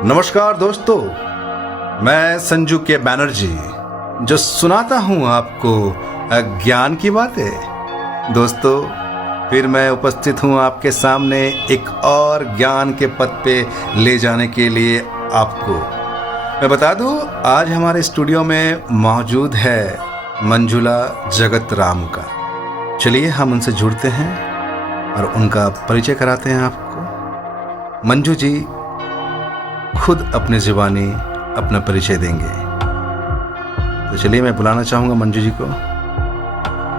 नमस्कार दोस्तों, मैं संजू के बैनर्जी जो सुनाता हूँ आपको ज्ञान की बातें। दोस्तों, फिर मैं उपस्थित हूँ आपके सामने एक और ज्ञान के पथ पे ले जाने के लिए आपको। मैं बता दूँ, आज हमारे स्टूडियो में मौजूद है मंजुला जगत राम का। चलिए हम उनसे जुड़ते हैं और उनका परिचय कराते हैं आपको। मंजू जी खुद अपनी ज़ुबानी अपना परिचय देंगे। तो चलिए मैं बुलाना चाहूँगा मंजू जी को।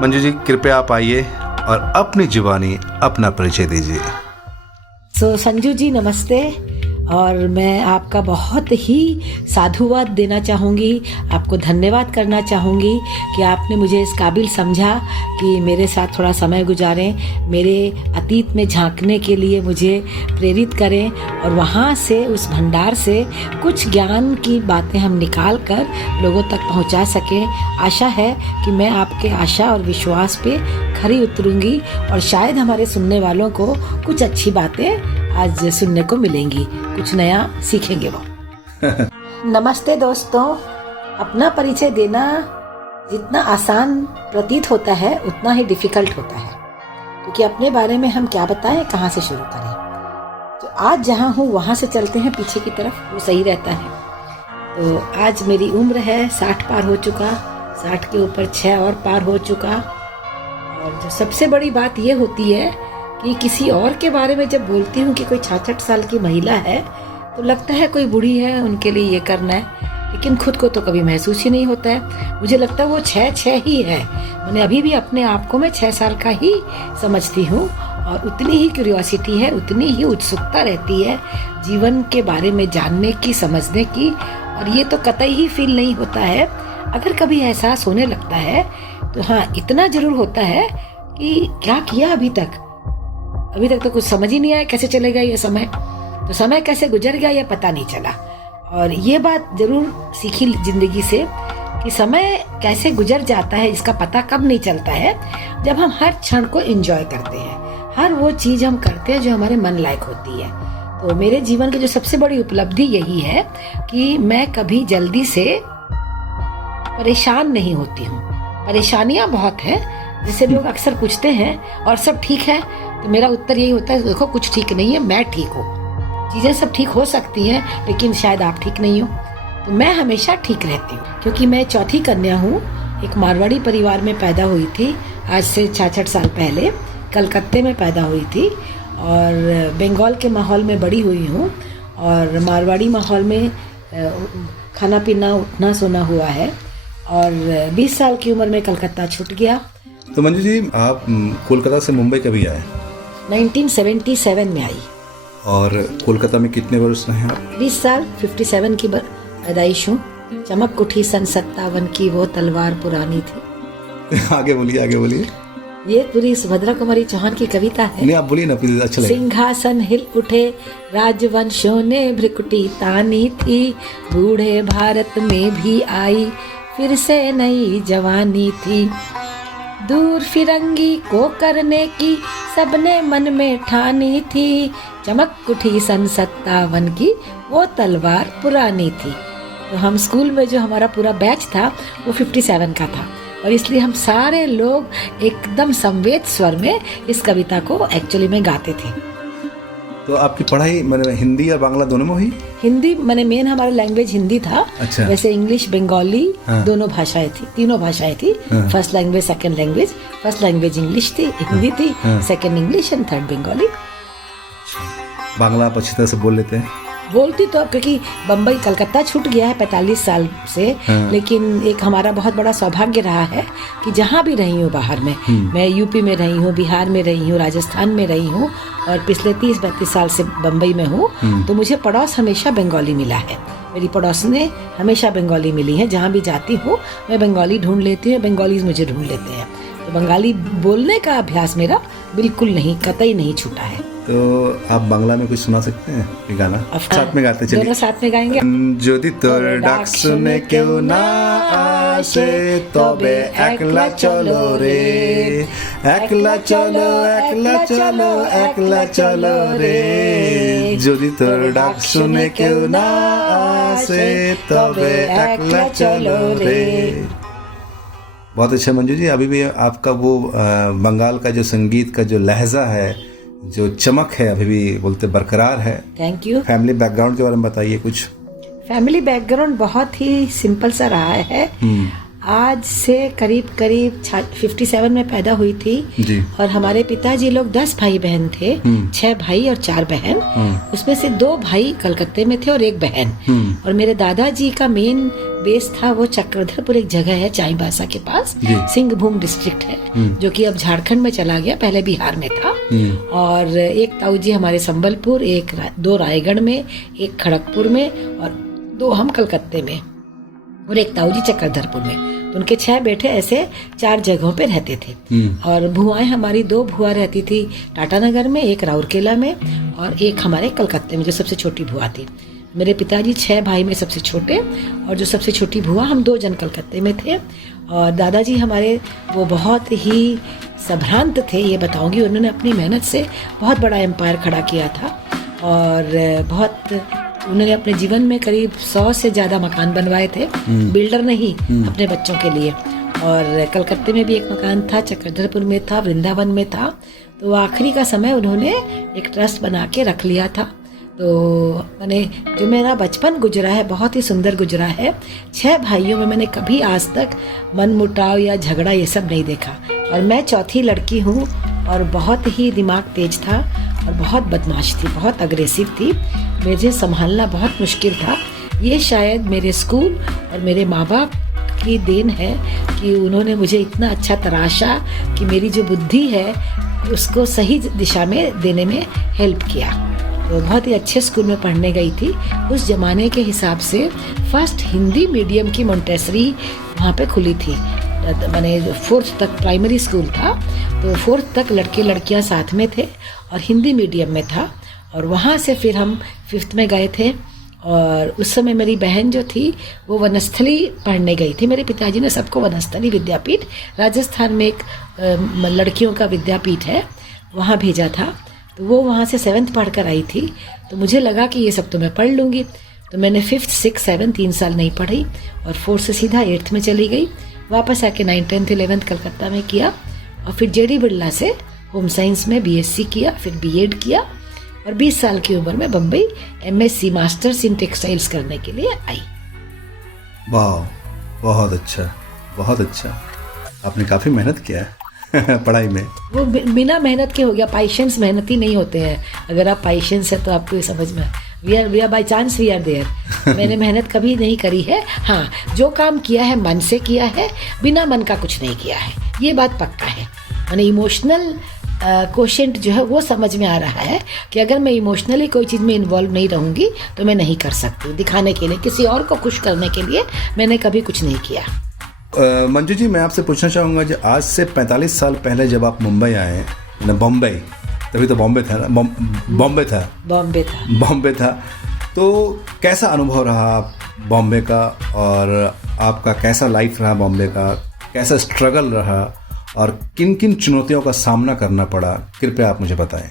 मंजू जी, कृपया आप आइए और अपनी ज़ुबानी अपना परिचय दीजिए। संजू जी नमस्ते। और मैं आपका बहुत ही साधुवाद देना चाहूँगी, आपको धन्यवाद करना चाहूँगी कि आपने मुझे इस काबिल समझा कि मेरे साथ थोड़ा समय गुजारें, मेरे अतीत में झांकने के लिए मुझे प्रेरित करें और वहाँ से, उस भंडार से कुछ ज्ञान की बातें हम निकाल कर लोगों तक पहुँचा सकें। आशा है कि मैं आपके आशा और विश्वास पे खरी उतरूँगी और शायद हमारे सुनने वालों को कुछ अच्छी बातें आज सुनने को मिलेंगी, कुछ नया सीखेंगे वो। नमस्ते दोस्तों, अपना परिचय देना जितना आसान प्रतीत होता है उतना ही डिफिकल्ट होता है, क्योंकि अपने बारे में हम क्या बताएं, कहाँ से शुरू करें। तो आज जहाँ हूँ वहाँ से चलते हैं पीछे की तरफ, वो सही रहता है। तो आज मेरी उम्र है 60 पार हो चुका, 60 के ऊपर 6 और पार हो चुका। और जो सबसे बड़ी बात ये होती है कि किसी और के बारे में जब बोलती हूँ कि कोई 66 साल की महिला है तो लगता है कोई बूढ़ी है, उनके लिए ये करना है, लेकिन खुद को तो कभी महसूस ही नहीं होता है। मुझे लगता है वो 6 ही है। मैंने अभी भी अपने आप को मैं 6 साल का ही समझती हूँ और उतनी ही क्यूरियोसिटी है, उतनी ही उत्सुकता रहती है जीवन के बारे में जानने की, समझने की। और ये तो कतई ही फील नहीं होता है। अगर कभी एहसास होने लगता है तो हाँ, इतना जरूर होता है कि क्या किया अभी तक तो कुछ समझ ही नहीं आया, कैसे चलेगा ये समय, तो समय कैसे गुजर गया ये पता नहीं चला। और ये बात जरूर सीखी जिंदगी से कि समय कैसे गुजर जाता है इसका पता कब नहीं चलता है, जब हम हर क्षण को एंजॉय करते हैं, हर वो चीज हम करते हैं जो हमारे मन लायक होती है। तो मेरे जीवन की जो सबसे बड़ी उपलब्धि यही है कि मैं कभी जल्दी से परेशान नहीं होती हूँ। परेशानियां बहुत है, जैसे लोग अक्सर पूछते हैं और सब ठीक है, तो मेरा उत्तर यही होता है, देखो कुछ ठीक नहीं है, मैं ठीक हूँ। चीजें सब ठीक हो सकती हैं लेकिन शायद आप ठीक नहीं हो। तो मैं हमेशा ठीक रहती हूँ, क्योंकि मैं चौथी कन्या हूँ। एक मारवाड़ी परिवार में पैदा हुई थी, आज से 66 साल पहले कलकत्ते में पैदा हुई थी और बंगाल के माहौल में बड़ी हुई हूँ। और मारवाड़ी माहौल में खाना पीना, उठना सोना हुआ है। और 20 साल की उम्र में कलकत्ता छूट गया। तो मंजू जी, आप कोलकाता से मुंबई कभी आए? 1977 में आई। और कोलकाता में कितने वर्ष रहे हैं? 20 साल। 57 की पैदाइश हूँ। चमक उठी सन 57 की, वो तलवार पुरानी थी। आगे बोलिए, आगे बोलिए। ये पूरी सुभद्रा कुमारी चौहान की कविता है। नहीं, आप बोलिए ना, प्लीज, अच्छा लगे। सिंहासन हिल उठे, राजवंशों ने भ्रिकुटी तानी थी, बूढ़े भारत में भी आई फिर से नई जवानी थी। दूर फिरंगी को करने की सबने मन में ठानी थी, चमक उठी सन 57 की, वो तलवार पुरानी थी। तो हम स्कूल में जो हमारा पूरा बैच था वो 57 का था और इसलिए हम सारे लोग एकदम संवेद स्वर में इस कविता को एक्चुअली में गाते थे। तो आपकी पढ़ाई मैंने हिंदी और बांग्ला दोनों में हुई? हिंदी मैंने मेन हमारा लैंग्वेज हिंदी था। अच्छा। वैसे इंग्लिश, बंगाली, दोनों भाषाएं थी, तीनों भाषाएं थी। First language, second language. First language English थी, हिंदी थी, second English and third Bengali. Bangla आप अच्छी तरह से बोल लेते हैं? बोलती तो, क्योंकि बम्बई कलकत्ता छूट गया है 45 साल से। लेकिन एक हमारा बहुत बड़ा सौभाग्य रहा है कि जहाँ भी रही हूँ बाहर में, मैं यूपी में रही हूँ, बिहार में रही हूँ, राजस्थान में रही हूँ और पिछले 30-32 साल से बम्बई में हूँ, तो मुझे पड़ोस हमेशा बंगाली मिला है। मेरी पड़ोस ने हमेशा बंगाली मिली है। जहाँ भी जाती हूँ मैं बंगाली ढूंढ लेती हूँ, बंगालीज मुझे ढूंढ लेते हैं। तो बंगाली बोलने का अभ्यास मेरा बिल्कुल नहीं, कतई नहीं छूटा है। तो आप बांग्ला में कुछ सुना सकते हैं ये गाना? साथ में गाते चलिए। दोनों साथ में गाएंगे। যদি তোর ডাক শুনে কেউ না আসে তবে একলা চলো রে, একলা চলো, একলা চলো, একলা চলো রে। যদি তোর ডাক শুনে কেউ না আসে তবে একলা চলো রে। बहुत अच्छा मंजू जी, अभी भी आपका वो बंगाल का जो संगीत का जो लहजा है, जो चमक है, अभी भी बोलते बरकरार है। Thank you. फैमिली बैकग्राउंड के बारे में बताइए कुछ। फैमिली बैकग्राउंड बहुत ही सिंपल सा रहा है। आज से करीब 57 में पैदा हुई थी जी। और हमारे पिताजी लोग 10 भाई बहन थे, 6 भाई और 4 बहन। उसमें से 2 भाई कलकत्ते में थे और 1 बहन। और मेरे दादाजी का मेन बेस था वो चक्रधरपुर, एक जगह है चाईबासा के पास, सिंहभूम डिस्ट्रिक्ट है, जो कि अब झारखंड में चला गया, पहले बिहार में था। और एक ताऊ जी हमारे संबलपुर, 2 रायगढ़ में, 1 खड़गपुर में और 2 हम कलकत्ते में और 1 ताऊ जी चक्रधरपुर में। तो उनके 6 बेटे ऐसे 4 जगहों पे रहते थे। और भुआएं हमारी 2 भुआ रहती थी टाटानगर में, 1 राउरकेला में और 1 हमारे कलकत्ते में, जो सबसे छोटी भुआ थी। मेरे पिताजी 6 भाई में सबसे छोटे और जो सबसे छोटी भुआ, हम 2 जन कलकत्ते में थे। और दादाजी हमारे वो बहुत ही संभ्रांत थे, ये बताऊंगी। उन्होंने अपनी मेहनत से बहुत बड़ा एम्पायर खड़ा किया था और उन्होंने अपने जीवन में करीब 100 से ज़्यादा मकान बनवाए थे, बिल्डर नहीं, अपने बच्चों के लिए। और कलकत्ते में भी एक मकान था, चक्रधरपुर में था, वृंदावन में था। तो आखिरी का समय उन्होंने एक ट्रस्ट बना के रख लिया था। तो मैंने जो मेरा बचपन गुजरा है बहुत ही सुंदर गुजरा है। 6 भाइयों में मैंने कभी आज तक मन मुटाव या झगड़ा ये सब नहीं देखा। और मैं चौथी लड़की हूँ और बहुत ही दिमाग तेज था और बहुत बदमाश थी, बहुत अग्रेसिव थी। मुझे संभालना बहुत मुश्किल था। ये शायद मेरे स्कूल और मेरे माँ बाप की देन है कि उन्होंने मुझे इतना अच्छा तराशा कि मेरी जो बुद्धि है उसको सही दिशा में देने में हेल्प किया। तो बहुत ही अच्छे स्कूल में पढ़ने गई थी। उस जमाने के हिसाब से फर्स्ट हिंदी मीडियम की मोंटेसरी वहाँ पे खुली थी। मैंने 4th तक प्राइमरी स्कूल था, तो 4th तक लड़के लड़कियाँ साथ में थे और हिंदी मीडियम में था। और वहाँ से फिर हम 5th में गए थे। और उस समय मेरी बहन जो थी वो वनस्थली पढ़ने गई थी। मेरे पिताजी ने सबको वनस्थली विद्यापीठ, राजस्थान में एक लड़कियों का विद्यापीठ है, वहाँ भेजा था। तो वो वहाँ से 7th पढ़ कर आई थी। तो मुझे लगा कि ये सब तो मैं पढ़ लूँगी। तो मैंने 5th, 6th, 7th 3 साल नहीं पढ़ी और 4th से सीधा 8th में चली गई। वापस आके 9th, 10th, 11th कलकत्ता में किया और फिर जेडी बिरला से होम साइंस में BSc किया, फिर B.Ed किया। और 20 साल की उम्र में Bombay MSc masters in textiles करने के लिए आई। वाह, बहुत अच्छा, बहुत अच्छा। आपने काफ़ी मेहनत किया है पढ़ाई में। वो बिना मेहनत के हो गया। पाइशेंस मेहनती नहीं होते हैं। अगर आप पाइशेंस है तो आपको ये समझ में, we are by chance we are there. मैंने मेहनत कभी नहीं करी है। हाँ, जो काम किया है मन से किया है, बिना मन का कुछ नहीं किया है, ये बात पक्का है। मैंने इमोशनल कोशेंट जो है वो समझ में आ रहा है कि अगर मैं इमोशनली कोई चीज़ में इन्वॉल्व नहीं रहूँगी तो मैं नहीं कर सकती। दिखाने के लिए, किसी और को खुश करने के लिए मैंने कभी कुछ नहीं किया। मंजू जी, मैं आपसे पूछना चाहूँगा, जो आज से 45 साल पहले जब आप मुंबई आए ना, बॉम्बे, तभी तो बॉम्बे था ना, बॉम्बे था, तो कैसा अनुभव रहा बॉम्बे का और आपका कैसा लाइफ रहा बॉम्बे का, कैसा स्ट्रगल रहा और किन किन चुनौतियों का सामना करना पड़ा, कृपया आप मुझे बताएं।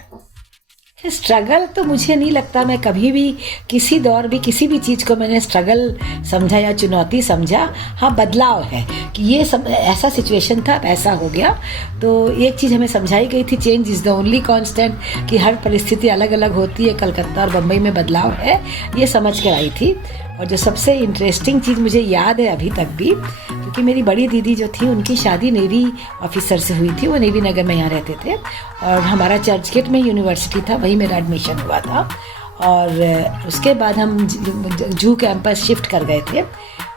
स्ट्रगल तो मुझे नहीं लगता मैं कभी भी किसी दौर भी किसी भी चीज़ को मैंने स्ट्रगल समझा या चुनौती समझा। हाँ, बदलाव है कि ये सब ऐसा सिचुएशन था, ऐसा हो गया। तो एक चीज़ हमें समझाई गई थी, change is the only constant, कि हर परिस्थिति अलग अलग होती है। कलकत्ता और बम्बई में बदलाव है, ये समझ कर आई थी। और जो सबसे इंटरेस्टिंग चीज़ मुझे याद है अभी तक भी, क्योंकि मेरी बड़ी दीदी जो थी उनकी शादी नेवी ऑफिसर से हुई थी। वो नेवी नगर में यहाँ रहते थे और हमारा चर्चगेट में यूनिवर्सिटी था, वहीं मेरा एडमिशन हुआ था। और उसके बाद हम जू कैंपस शिफ्ट कर गए थे।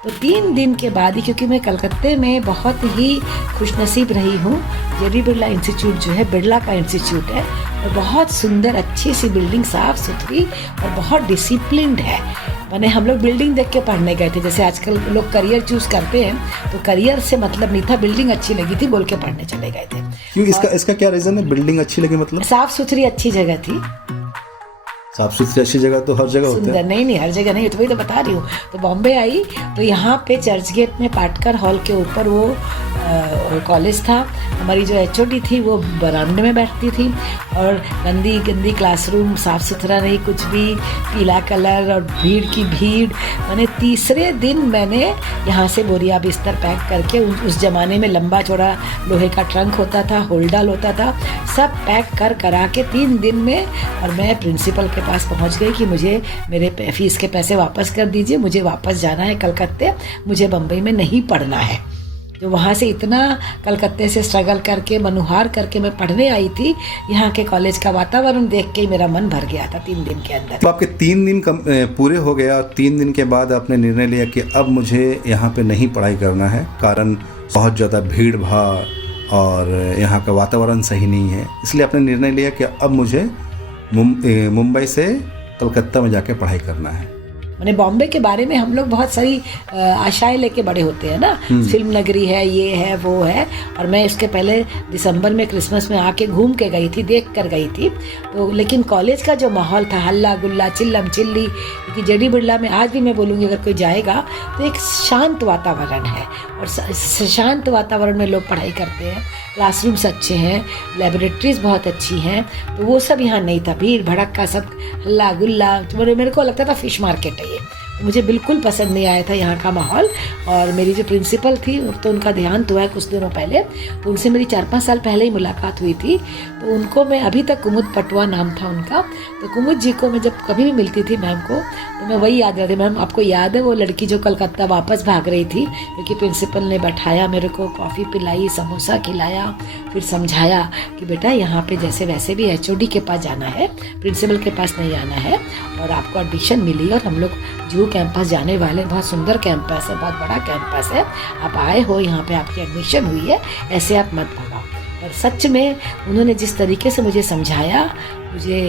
तो 3 दिन के बाद ही, क्योंकि मैं कलकत्ते में बहुत ही खुशनसीब रही हूँ, जेडी बिरला इंस्टीट्यूट जो है बिरला का इंस्टीट्यूट है और बहुत सुंदर अच्छी सी बिल्डिंग, साफ़ सुथरी और बहुत डिसिप्लिन्ड है। मैंने हम लोग बिल्डिंग देख के पढ़ने गए थे, जैसे आजकल लोग करियर चूज करते हैं, तो करियर से मतलब नहीं था, बिल्डिंग अच्छी लगी थी बोल के पढ़ने चले गए थे। क्यों, इसका क्या रीजन है? बिल्डिंग अच्छी लगी मतलब? साफ सुथरी अच्छी जगह थी। साफ सुथरी अच्छी जगह तो हर जगह होती है। नहीं, हर जगह नहीं, तो वही तो बता रही हूँ। तो बॉम्बे आई तो यहाँ पे चर्चगेट में पाटकर हॉल के ऊपर वो कॉलेज था। हमारी जो एचओडी थी वो बरामदे में बैठती थी और गंदी गंदी क्लासरूम, साफ़ सुथरा नहीं कुछ भी, पीला कलर और भीड़ की भीड़। मैंने तीसरे दिन मैंने यहाँ से बोरिया बिस्तर पैक करके, उस ज़माने में लंबा चौड़ा लोहे का ट्रंक होता था, होल्डर होता था, सब पैक करा के 3 दिन में, और मैं प्रिंसिपल के पास पहुँच गई कि मुझे मेरे फीस के पैसे वापस कर दीजिए, मुझे वापस जाना है कलकत्ते, मुझे बम्बई में नहीं पढ़ना है। तो वहाँ से इतना कलकत्ते से स्ट्रगल करके, मनुहार करके मैं पढ़ने आई थी, यहाँ के कॉलेज का वातावरण देख के ही मेरा मन भर गया था 3 दिन के अंदर। तो आपके 3 दिन पूरे हो गया और 3 दिन के बाद आपने निर्णय लिया कि अब मुझे यहाँ पे नहीं पढ़ाई करना है, कारण बहुत ज़्यादा भीड़ भाड़ और यहाँ का वातावरण सही नहीं है, इसलिए आपने निर्णय लिया कि अब मुझे मुंबई से कलकत्ता में जाके पढ़ाई करना है। मैंने बॉम्बे के बारे में हम लोग बहुत सारी आशाएं लेके बड़े होते हैं ना, फिल्म नगरी है, ये है वो है, और मैं इसके पहले दिसंबर में क्रिसमस में आके घूम के गई थी, देख कर गई थी। तो लेकिन कॉलेज का जो माहौल था, हल्ला गुल्ला, चिल्लम चिल्ली, क्योंकि जेडी बिरला में आज भी मैं बोलूँगी अगर कोई जाएगा तो एक शांत वातावरण है, और शांत वातावरण में लोग पढ़ाई करते हैं, क्लासरूम्स अच्छे हैं, लेबोरेटरीज बहुत अच्छी हैं, तो वो सब यहाँ नहीं था। भीड़ भड़क का सब हल्ला गुल्ला, मेरे को लगता था फिश मार्केट है ये, मुझे बिल्कुल पसंद नहीं आया था यहाँ का माहौल। और मेरी जो प्रिंसिपल थी, तो उनका देहांत हुआ है कुछ दिनों पहले, तो उनसे मेरी 4-5 साल पहले ही मुलाकात हुई थी। तो उनको मैं अभी तक, कुमुद पटवा नाम था उनका, तो कुमुद जी को मैं जब कभी भी मिलती थी मैम को, तो मैं वही याद रहती, मैम आपको याद है वो लड़की जो कलकत्ता वापस भाग रही थी, क्योंकि प्रिंसिपल ने बैठाया, मेरे को कॉफ़ी पिलाई, समोसा खिलाया, फिर समझाया कि बेटा यहाँ पे जैसे वैसे भी एचओडी के पास जाना है, प्रिंसिपल के पास नहीं आना है, और आपको एडमिशन मिली और हम लोग जूहू कैंपस जाने वाले, बहुत सुंदर कैंपस है, बहुत बड़ा कैंपस है, आप आए हो यहाँ पे, आपकी एडमिशन हुई है, ऐसे आप मत भागो। और सच में उन्होंने जिस तरीके से मुझे समझाया, मुझे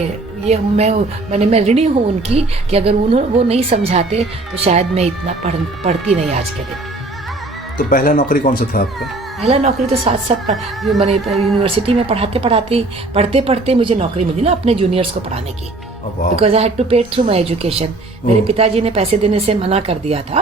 ये मैं ऋणी हूँ उनकी, कि अगर वो नहीं समझाते तो शायद मैं इतना पढ़ती नहीं आज के दिन। तो पहला नौकरी कौन सा था आपका? पहला नौकरी तो साथ मैंने यूनिवर्सिटी में पढ़ते पढ़ते मुझे नौकरी मिली ना अपने जूनियर्स को पढ़ाने की, बिकॉज आई हैड टू पे थ्रू माई एजुकेशन। मेरे पिताजी ने पैसे देने से मना कर दिया था,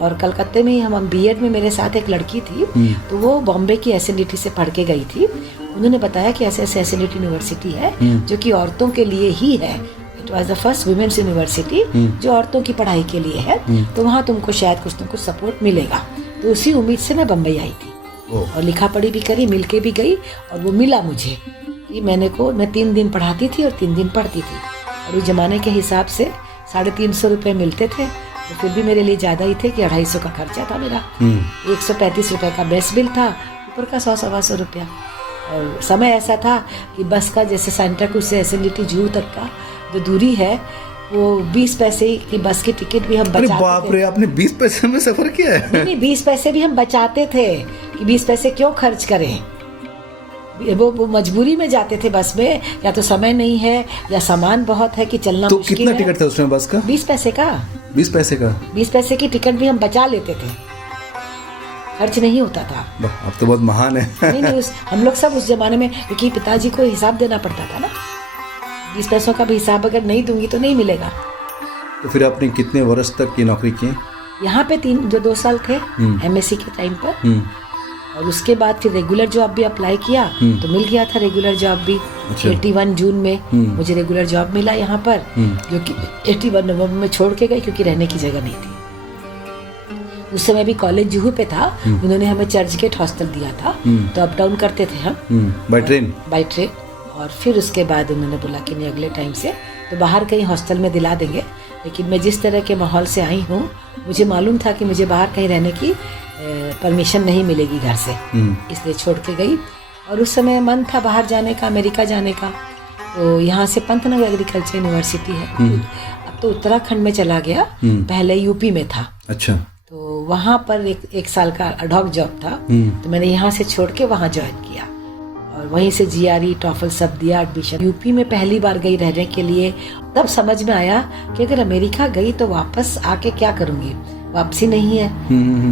और कलकत्ते में हम बीएड में मेरे साथ एक लड़की थी, तो वो बॉम्बे की एसएनडीटी से पढ़ के गई थी। उन्होंने बताया कि ऐसे ऐसे एसएनडीटी यूनिवर्सिटी है जो कि औरतों के लिए ही है, it was the first women's university जो औरतों की पढ़ाई के लिए है, तो वहाँ तुमको शायद कुछ तुमको सपोर्ट मिलेगा। तो उसी उम्मीद से मैं बम्बई आई थी, और लिखा पढ़ी भी करी, मिल के भी गई, और वो मिला मुझे कि मैं 3 दिन पढ़ाती थी और 3 दिन पढ़ती थी, और उस जमाने के हिसाब से 350 रुपये मिलते थे, तो फिर भी मेरे लिए ज़्यादा ही थे कि 250 का खर्चा था मेरा, 135 रुपये का बेस बिल था, ऊपर का 100-125 रुपया। और समय ऐसा था कि बस का, जैसे सेंटा क्रूज से एसएनडीटी जूहू तक का जो दूरी है, वो 20 पैसे की बस की टिकट भी हम बचाते थे। बाप रे, आपने 20 पैसे में सफर किया है? नहीं, 20 पैसे भी हम बचाते थे कि 20 पैसे क्यों खर्च करें, वो मजबूरी में जाते थे बस में, या तो समय नहीं है या सामान बहुत है कि चलना तो मुश्किल कितना है। टिकट था उसमें बस का? 20 पैसे का। 20 पैसे का? 20 पैसे की टिकट भी हम बचा लेते थे, खर्च नहीं होता था। अब तो बहुत महान है। नहीं, हम लोग सब उस जमाने में, क्योंकि पिताजी को हिसाब देना पड़ता था ना, 20 पैसों का भी हिसाब अगर नहीं दूंगी तो नहीं मिलेगा। तो फिर आपने कितने वर्ष तक की नौकरी की? यहाँ पे 2 साल थे एमएससी के टाइम पर, और उसके बाद फिर रेगुलर जॉब भी अप्लाई किया, तो मिल गया था रेगुलर जॉब भी। अच्छा। 81 जून में मुझे रेगुलर जॉब मिला यहाँ पर, जो कि 81 नवंबर में छोड़ के गई, क्योंकि रहने की जगह नहीं थी। उस समय भी कॉलेज जुहू पे था, उन्होंने हमें चर्च गेट हॉस्टल दिया था, तो अप डाउन करते थे हम बाय ट्रेन। और फिर उसके बाद उन्होंने बोला कि नहीं, अगले टाइम से तो बाहर कहीं हॉस्टल में दिला देंगे, लेकिन मैं जिस तरह के माहौल से आई हूँ, मुझे मालूम था कि मुझे बाहर कहीं रहने की परमिशन नहीं मिलेगी घर से, इसलिए छोड़ के गई। और उस समय मन था बाहर जाने का, अमेरिका जाने का, तो यहाँ से पंतनगर एग्रीकल्चर यूनिवर्सिटी है, अब तो उत्तराखंड में चला गया, पहले यूपी में था। अच्छा। तो वहाँ पर एक साल का अडॉक जॉब था, तो मैंने यहाँ से छोड़ के वहाँ ज्वाइन किया, और वहीं से जीआरई टॉफल सब दिया, एडमिशन। यूपी में पहली बार गई रहने के लिए, तब समझ में आया कि अगर अमेरिका गई तो वापस आके क्या करूंगी, वापसी नहीं है,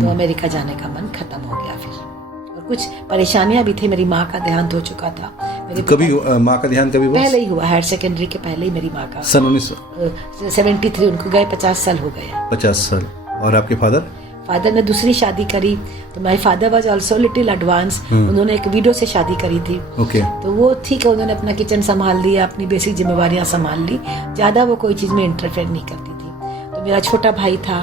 तो अमेरिका जाने का मन खत्म हो गया फिर। और कुछ परेशानियां भी थी, मेरी माँ का देहांत हो चुका था। कभी माँ का देहांत कभी पहले ही हुआ, हायर सेकेंडरी के पहले ही मेरी माँ का, सन 1973। उनको गए 50 साल हो गए। 50 साल। और आपके फादर? फादर ने दूसरी शादी करी, तो my father was also little advance. उन्होंने एक विडो से शादी करी थी। ओके। तो वो ठीक है, उन्होंने अपना किचन संभाल लिया, अपनी बेसिक जिम्मेवारियां संभाल ली, ज़्यादा वो कोई चीज़ में इंटरफेयर नहीं करती थी। तो मेरा छोटा भाई था,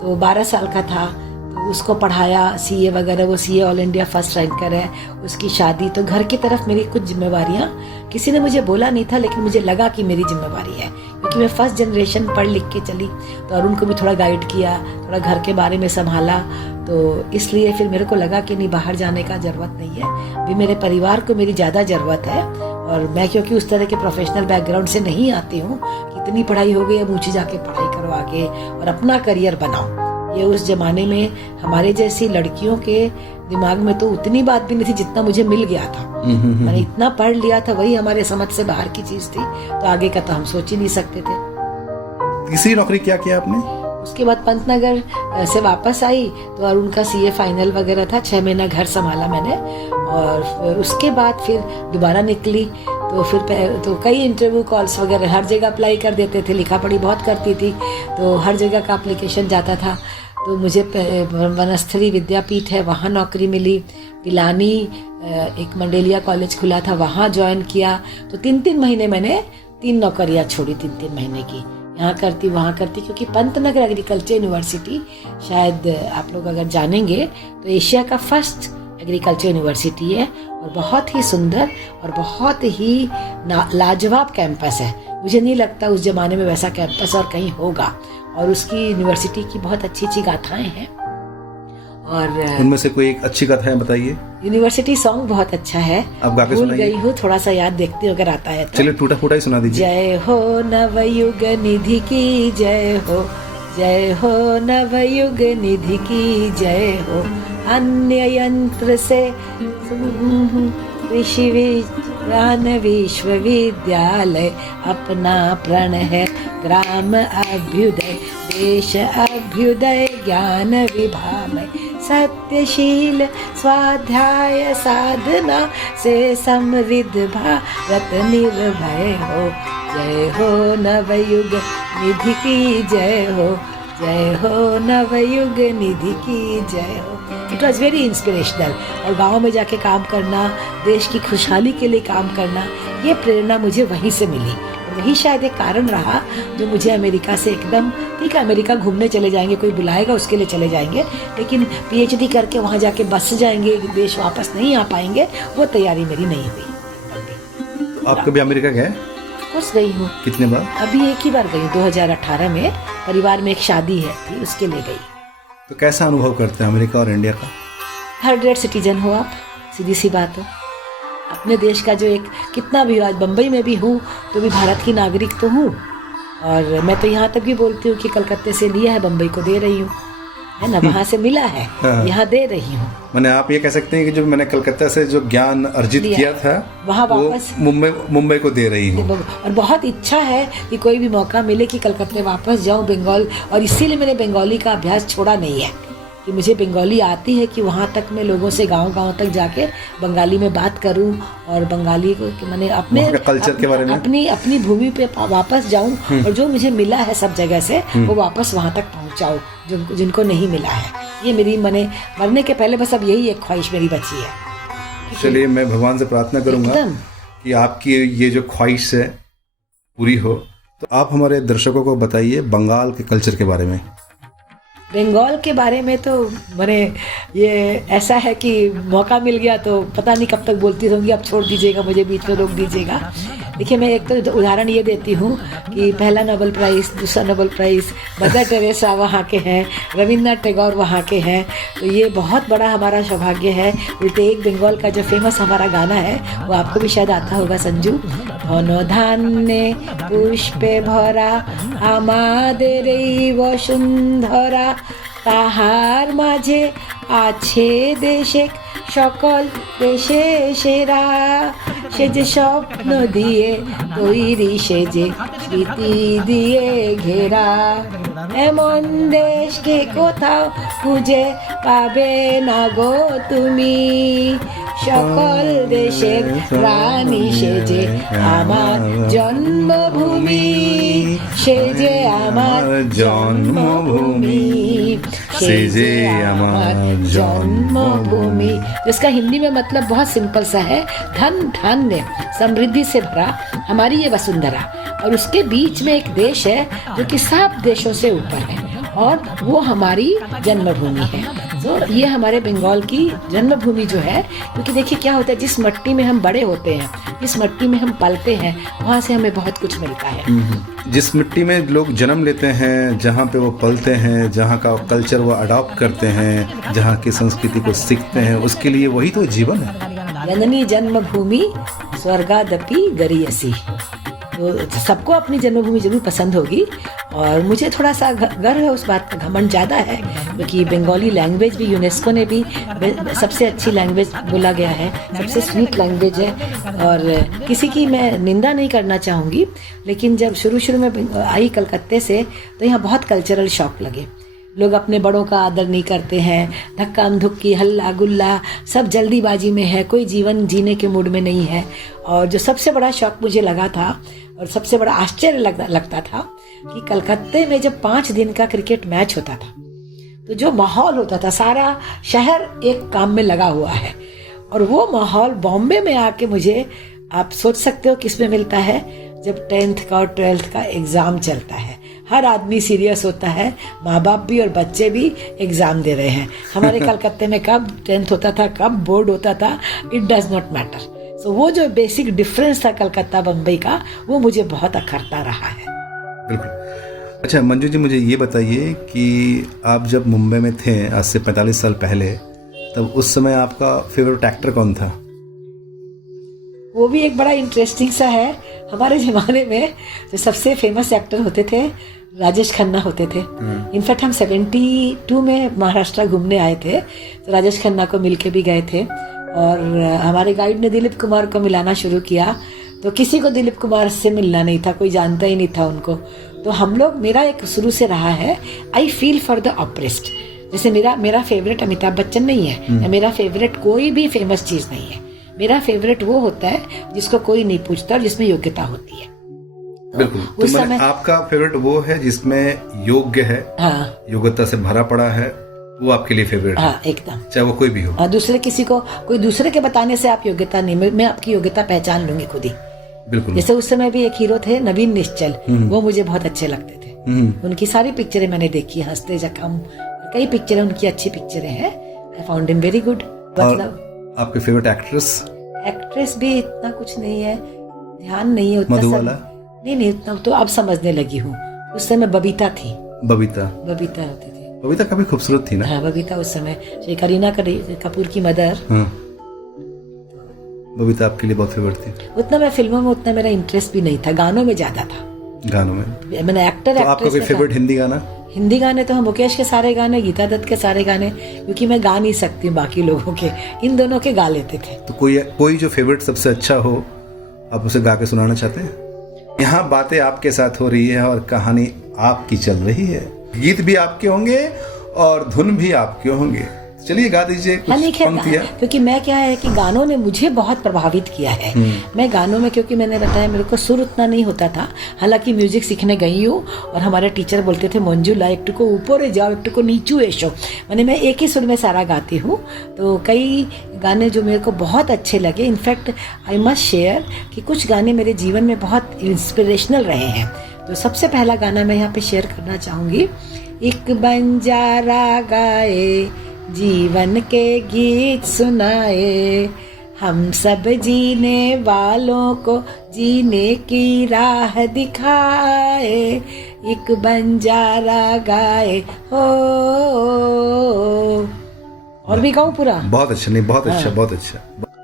तो 12 साल का था, तो उसको पढ़ाया सीए वगैरह, वो CA all India first ranker है, उसकी शादी। तो घर की तरफ मेरी कुछ जिम्मेवारियां, किसी ने मुझे बोला नहीं था लेकिन मुझे लगा कि मेरी जिम्मेवारी है, क्योंकि मैं फर्स्ट जनरेशन पढ़ लिख के चली। तो अरुण को भी थोड़ा गाइड किया, थोड़ा घर के बारे में संभाला, तो इसलिए फिर मेरे को लगा कि नहीं, बाहर जाने का ज़रूरत नहीं है, भी मेरे परिवार को मेरी ज़्यादा ज़रूरत है। और मैं क्योंकि उस तरह के प्रोफेशनल बैकग्राउंड से नहीं आती हूँ कि इतनी पढ़ाई हो गई, अब ऊँची जाके पढ़ाई करो आगे और अपना करियर बनाओ। ये उस जमाने में हमारे जैसी लड़कियों के दिमाग में तो उतनी बात भी नहीं थी जितना मुझे मिल गया था। मैंने इतना पढ़ लिया था, वही हमारे समझ से बाहर की चीज थी, तो आगे का तो हम सोच ही नहीं सकते थे। तीसरी नौकरी क्या किया आपने? उसके बाद पंतनगर से वापस आई, तो अरुण का सीए फाइनल वगैरह था, 6 महीना घर संभाला मैंने। और फिर उसके बाद फिर दोबारा निकली, तो फिर तो कई इंटरव्यू कॉल्स वगैरह हर जगह अप्लाई कर देते थे, लिखा पढ़ी बहुत करती थी, तो हर जगह का एप्लीकेशन जाता था। तो मुझे वनस्थली विद्यापीठ है, वहाँ नौकरी मिली। पिलानी एक मंडेलिया कॉलेज खुला था, वहाँ ज्वाइन किया। तो 3-3 महीने मैंने 3 नौकरियाँ छोड़ी, 3-3 महीने की, यहाँ करती वहाँ करती, क्योंकि पंतनगर एग्रीकल्चर यूनिवर्सिटी, शायद आप लोग अगर जानेंगे तो एशिया का फर्स्ट एग्रीकल्चर यूनिवर्सिटी है, और बहुत ही सुंदर और बहुत ही लाजवाब कैंपस है। मुझे नहीं लगता उस जमाने में वैसा कैंपस और कहीं होगा, और उसकी यूनिवर्सिटी की बहुत अच्छी अच्छी गाथाएं हैं। और उनमें से कोई एक अच्छी कथा है, बताइए। यूनिवर्सिटी सॉन्ग बहुत अच्छा है, आप गा के भूल सुनाइए। गई हूँ, थोड़ा सा याद देखती हूँ अगर आता है तो। चलिए टूटा फूटा ही सुना दीजिए। जय हो नवयुग निधि की जय हो, जय हो नवयुग निधि की जय हो, अन्य यंत्र से कृषि विज्ञान विश्वविद्यालय अपना प्रण है, ग्राम अभ्युदय देश अभ्युदय ज्ञान विभामय, सत्यशील स्वाध्याय साधना से समृद्ध भारत निर्भय हो, जय हो नवयुग निधि की जय हो, जय हो नवयुग निधि की जय हो। It was very inspirational. और गाँव में जाके काम करना, देश की खुशहाली के लिए काम करना, ये प्रेरणा मुझे वहीं से मिली। वही शायद एक कारण रहा जो मुझे अमेरिका से एकदम, ठीक है अमेरिका घूमने चले जाएंगे, कोई बुलाएगा उसके लिए चले जाएंगे, लेकिन पीएचडी करके वहाँ जाके बस जाएंगे, देश वापस नहीं आ पाएंगे, वो तैयारी मेरी नहीं हुई। आप कभी अमेरिका गए? कुछ गई हूँ। कितने बार? अभी एक ही बार गई, 2018 में परिवार में एक शादी थी, उसके लिए गई। तो कैसा अनुभव करते हैं अमेरिका और इंडिया का? थर्ड रेट सिटीजन हो आप, सीधी सी बात हो। अपने देश का जो एक, कितना भी, आज बम्बई में भी हूँ तो भी भारत की नागरिक तो हूँ। और मैं तो यहाँ तक भी बोलती हूँ कि कलकत्ते से लिया है, बम्बई को दे रही हूँ, है ना, वहाँ से मिला है, यहाँ दे रही हूँ। मैंने, आप ये कह सकते हैं कि जो मैंने कलकत्ता से जो ज्ञान अर्जित किया था वहाँ वापस मुंबई को दे रही हूँ। और बहुत इच्छा है कि कोई भी मौका मिले कि कलकत्ते वापस जाऊँ, बंगाल। और इसीलिए मैंने बंगाली का अभ्यास छोड़ा नहीं है, कि मुझे बंगाली आती है, कि वहाँ तक मैं लोगों से गांव-गांव तक जाके बंगाली में बात करूं, और बंगाली को कि मैंने अपने कल्चर के बारे में अपनी भूमि पे वापस जाऊं, और जो मुझे मिला है सब जगह से वो वापस वहाँ तक पहुँचाऊं जिनको नहीं मिला है। ये मेरी, मैंने मरने के पहले बस अब यही एक ख्वाहिश मेरी बची है। चलिए मैं भगवान से प्रार्थना करूंगा कि आपकी ये जो ख्वाहिश है पूरी हो। तो आप हमारे दर्शकों को बताइए बंगाल के कल्चर के बारे में। बंगाल के बारे में तो मैंने, ये ऐसा है कि मौका मिल गया तो पता नहीं कब तक बोलती रहूँगी, अब छोड़ दीजिएगा, मुझे बीच में रोक दीजिएगा। देखिए, मैं एक तो उदाहरण ये देती हूँ कि पहला नोबेल प्राइज़, दूसरा नोबेल प्राइज़ मदर टेरेसा वहाँ के हैं, रविन्द्रनाथ टैगोर वहाँ के हैं, तो ये बहुत बड़ा हमारा सौभाग्य है। उल्टे एक बंगाल का जो फेमस हमारा गाना है वो आपको भी शायद आता होगा, संजू। धन धान्य पुष्पे भरा आमादेर এই বসুন্ধরা, তাহার মাঝে আছে দেশে সকল দেশে সেরা, সে যে স্বপ্ন দিয়ে তৈরি, সে যে স্মৃতি দিয়ে ঘেরা, এমন দেশকে কোথাও খুঁজে পাবে না গো তুমি, সকল দেশের রানী সেজে আমার জন্মভূমি, সেজে আমার জन्मभूमि, सेजे আমার जन्मभूमि। जिसका हिंदी में मतलब बहुत सिंपल सा है, धन धान्य समृद्धि से भरा हमारी ये वसुंधरा, और उसके बीच में एक देश है जो कि सब देशों से ऊपर है, और वो हमारी जन्मभूमि है। तो ये हमारे बंगाल की जन्मभूमि जो है, क्योंकि देखिए क्या होता है, जिस मिट्टी में हम बड़े होते हैं, जिस मिट्टी में हम पलते हैं, वहाँ से हमें बहुत कुछ मिलता है। जिस मिट्टी में लोग जन्म लेते हैं, जहाँ पे वो पलते हैं, जहाँ का कल्चर वो अडॉप्ट करते हैं, जहाँ की संस्कृति को सीखते हैं, उसके लिए वही तो जीवन है। जननी जन्मभूमि स्वर्गादपि गरीयसी। तो सबको अपनी जन्मभूमि जरूर पसंद होगी, और मुझे थोड़ा सा गर्व है उस बात का, घमंड ज़्यादा है, क्योंकि बंगाली लैंग्वेज भी यूनेस्को ने भी सबसे अच्छी लैंग्वेज बोला गया है, सबसे स्वीट लैंग्वेज है। और किसी की मैं निंदा नहीं करना चाहूँगी, लेकिन जब शुरू में आई कलकत्ते से, तो यहाँ बहुत कल्चरल शॉक लगे। लोग अपने बड़ों का आदर नहीं करते हैं, धक्का धुक्की हल्ला गुल्ला सब जल्दीबाजी में है, कोई जीवन जीने के मूड में नहीं है। और जो सबसे बड़ा शौक मुझे लगा था और सबसे बड़ा आश्चर्य लगता था कि कलकत्ते में जब 5 दिन का क्रिकेट मैच होता था, तो जो माहौल होता था, सारा शहर एक काम में लगा हुआ है, और वो माहौल बॉम्बे में आके मुझे आप सोच सकते हो किस में मिलता है, जब 10th का और 12th का एग्जाम चलता है। हर आदमी सीरियस होता है, माँ बाप भी और बच्चे भी एग्जाम दे रहे हैं। हमारे कलकत्ते में कब 10th होता था, कब बोर्ड होता था, इट डज नॉट मैटर। सो वो जो बेसिक डिफरेंस था कलकत्ता बम्बई का, वो मुझे बहुत अखरता रहा है। बिल्कुल। अच्छा मंजू जी, मुझे ये बताइए कि आप जब मुंबई में थे आज से 45 साल पहले, तब उस समय आपका फेवरेट एक्टर कौन था? वो भी एक बड़ा इंटरेस्टिंग सा है। हमारे ज़माने में जो सबसे फेमस एक्टर होते थे, राजेश खन्ना होते थे। इनफैक्ट हम 72 में महाराष्ट्र घूमने आए थे, तो राजेश खन्ना को मिल के भी गए थे, और हमारे गाइड ने दिलीप कुमार को मिलाना शुरू किया। तो किसी को दिलीप कुमार से मिलना नहीं था, कोई जानता ही नहीं था उनको। तो हम लोग, मेरा एक शुरू से रहा है, I feel for the oppressed. जैसे मेरा फेवरेट अमिताभ बच्चन नहीं है, या मेरा फेवरेट कोई भी फेमस चीज नहीं है। मेरा फेवरेट वो होता है जिसको कोई नहीं पूछता और जिसमें योग्यता होती है। बिल्कुल। तो उस समय आपका फेवरेट वो है जिसमें योग्य है, हाँ, योग्यता से भरा पड़ा है, वो आपके लिए फेवरेट है? हाँ, एकदम, चाहे वो कोई भी हो। दूसरे किसी को, कोई दूसरे के बताने से आप योग्यता नहीं, मैं आपकी योग्यता पहचान लूंगी खुद ही। बिल्कुल। जैसे उस समय भी एक हीरो थे नवीन निश्चल, वो मुझे बहुत अच्छे लगते थे। उनकी सारी पिक्चरें मैंने देखी, हंसते जख्म, कई पिक्चरें उनकी अच्छी पिक्चरें हैं। I found him very good. मतलब आपके फेवरेट एक्ट्रेस भी इतना कुछ नहीं है, ध्यान नहीं है उतना। मधुबाला? नहीं, उतना तो अब समझने लगी हूँ। उस समय बबीता थी। बबीता होती थी। बबीता काफी खूबसूरत थी ना? हाँ, बबीता उस समय करीना कपूर की मदर। बबीता आपके लिए बहुत फेवरेट थी? उतना मैं फिल्मों में उतना मेरा इंटरेस्ट भी नहीं था, गानों में ज्यादा था। गानों में मैंने एक्टर तो आपका कोई फेवरेट हिंदी गाना? हिंदी गाने तो हम मुकेश के सारे गाने, गीता दत्त के सारे गाने, क्योंकि मैं गा नहीं सकती बाकी लोगों के, इन दोनों के गा लेते थे। तो कोई जो फेवरेट सबसे अच्छा हो, आप उसे गा के सुनाना चाहते हैं? यहाँ बातें आपके साथ हो रही है और कहानी आपकी चल रही है, गीत भी आपके होंगे और धुन भी आपके होंगे। चलिए गा दीजिए कुछ पंक्तियां। क्योंकि मैं क्या है कि गानों ने मुझे बहुत प्रभावित किया है। मैं गानों में, क्योंकि मैंने बताया मेरे को सुर उतना नहीं होता था, हालांकि म्यूजिक सीखने गई हूँ, और हमारे टीचर बोलते थे मंजुला एक को ऊपर जाओ, एक को नीचू ऐशो, मैंने मैं एक ही सुर में सारा गाती हूँ। तो कई गाने जो मेरे को बहुत अच्छे लगे, इनफैक्ट आई मस्ट शेयर कि कुछ गाने मेरे जीवन में बहुत इंस्पिरेशनल रहे हैं। तो सबसे पहला गाना मैं यहाँ पे शेयर करना चाहूँगी। एक बंजारा गाए जीवन के गीत सुनाए, हम सब जीने वालों को जीने की राह दिखाए, एक बंजारा गाए हो। और भी गाऊं पूरा? बहुत अच्छा, नहीं बहुत अच्छा, बहुत अच्छा।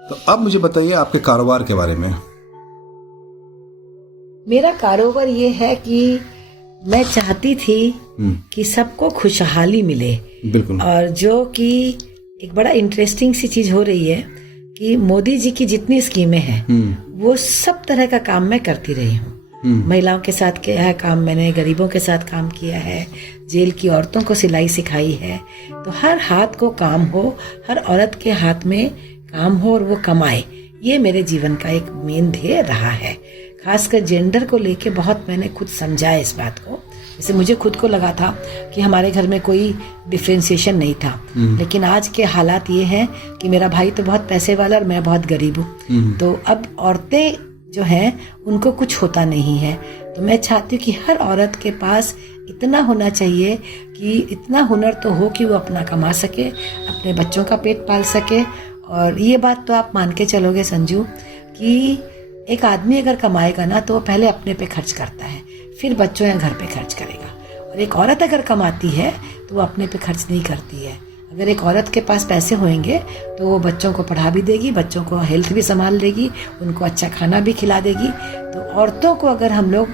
तो अब मुझे बताइए आपके कारोबार के बारे में। मेरा कारोबार ये है कि मैं चाहती थी कि सबको खुशहाली मिले। बिल्कुल। और जो कि एक बड़ा इंटरेस्टिंग सी चीज हो रही है कि मोदी जी की जितनी स्कीमें हैं वो सब तरह का काम मैं करती रही हूँ। महिलाओं के साथ किया है काम मैंने, गरीबों के साथ काम किया है, जेल की औरतों को सिलाई सिखाई है। तो हर हाथ को काम हो, हर औरत के हाथ में काम हो और वो कमाए, ये मेरे जीवन का एक मेन ध्येय रहा है। खासकर जेंडर को लेके बहुत मैंने खुद समझा है इस बात को। जैसे मुझे खुद को लगा था कि हमारे घर में कोई डिफ्रेंसिएशन नहीं था, लेकिन आज के हालात ये हैं कि मेरा भाई तो बहुत पैसे वाला और मैं बहुत गरीब हूँ, तो अब औरतें जो हैं उनको कुछ होता नहीं है। तो मैं चाहती हूँ कि हर औरत के पास इतना होना चाहिए कि इतना हुनर तो हो कि वो अपना कमा सके, अपने बच्चों का पेट पाल सके। और ये बात तो आप मान के चलोगे संजू कि एक आदमी अगर कमाएगा ना तो वो पहले अपने पे खर्च करता है, फिर बच्चों या घर पे खर्च करेगा। और एक औरत अगर कमाती है तो वो अपने पे खर्च नहीं करती है। अगर एक औरत के पास पैसे होंगे तो वो बच्चों को पढ़ा भी देगी, बच्चों को हेल्थ भी संभाल लेगी, उनको अच्छा खाना भी खिला देगी। तो औरतों को अगर हम लोग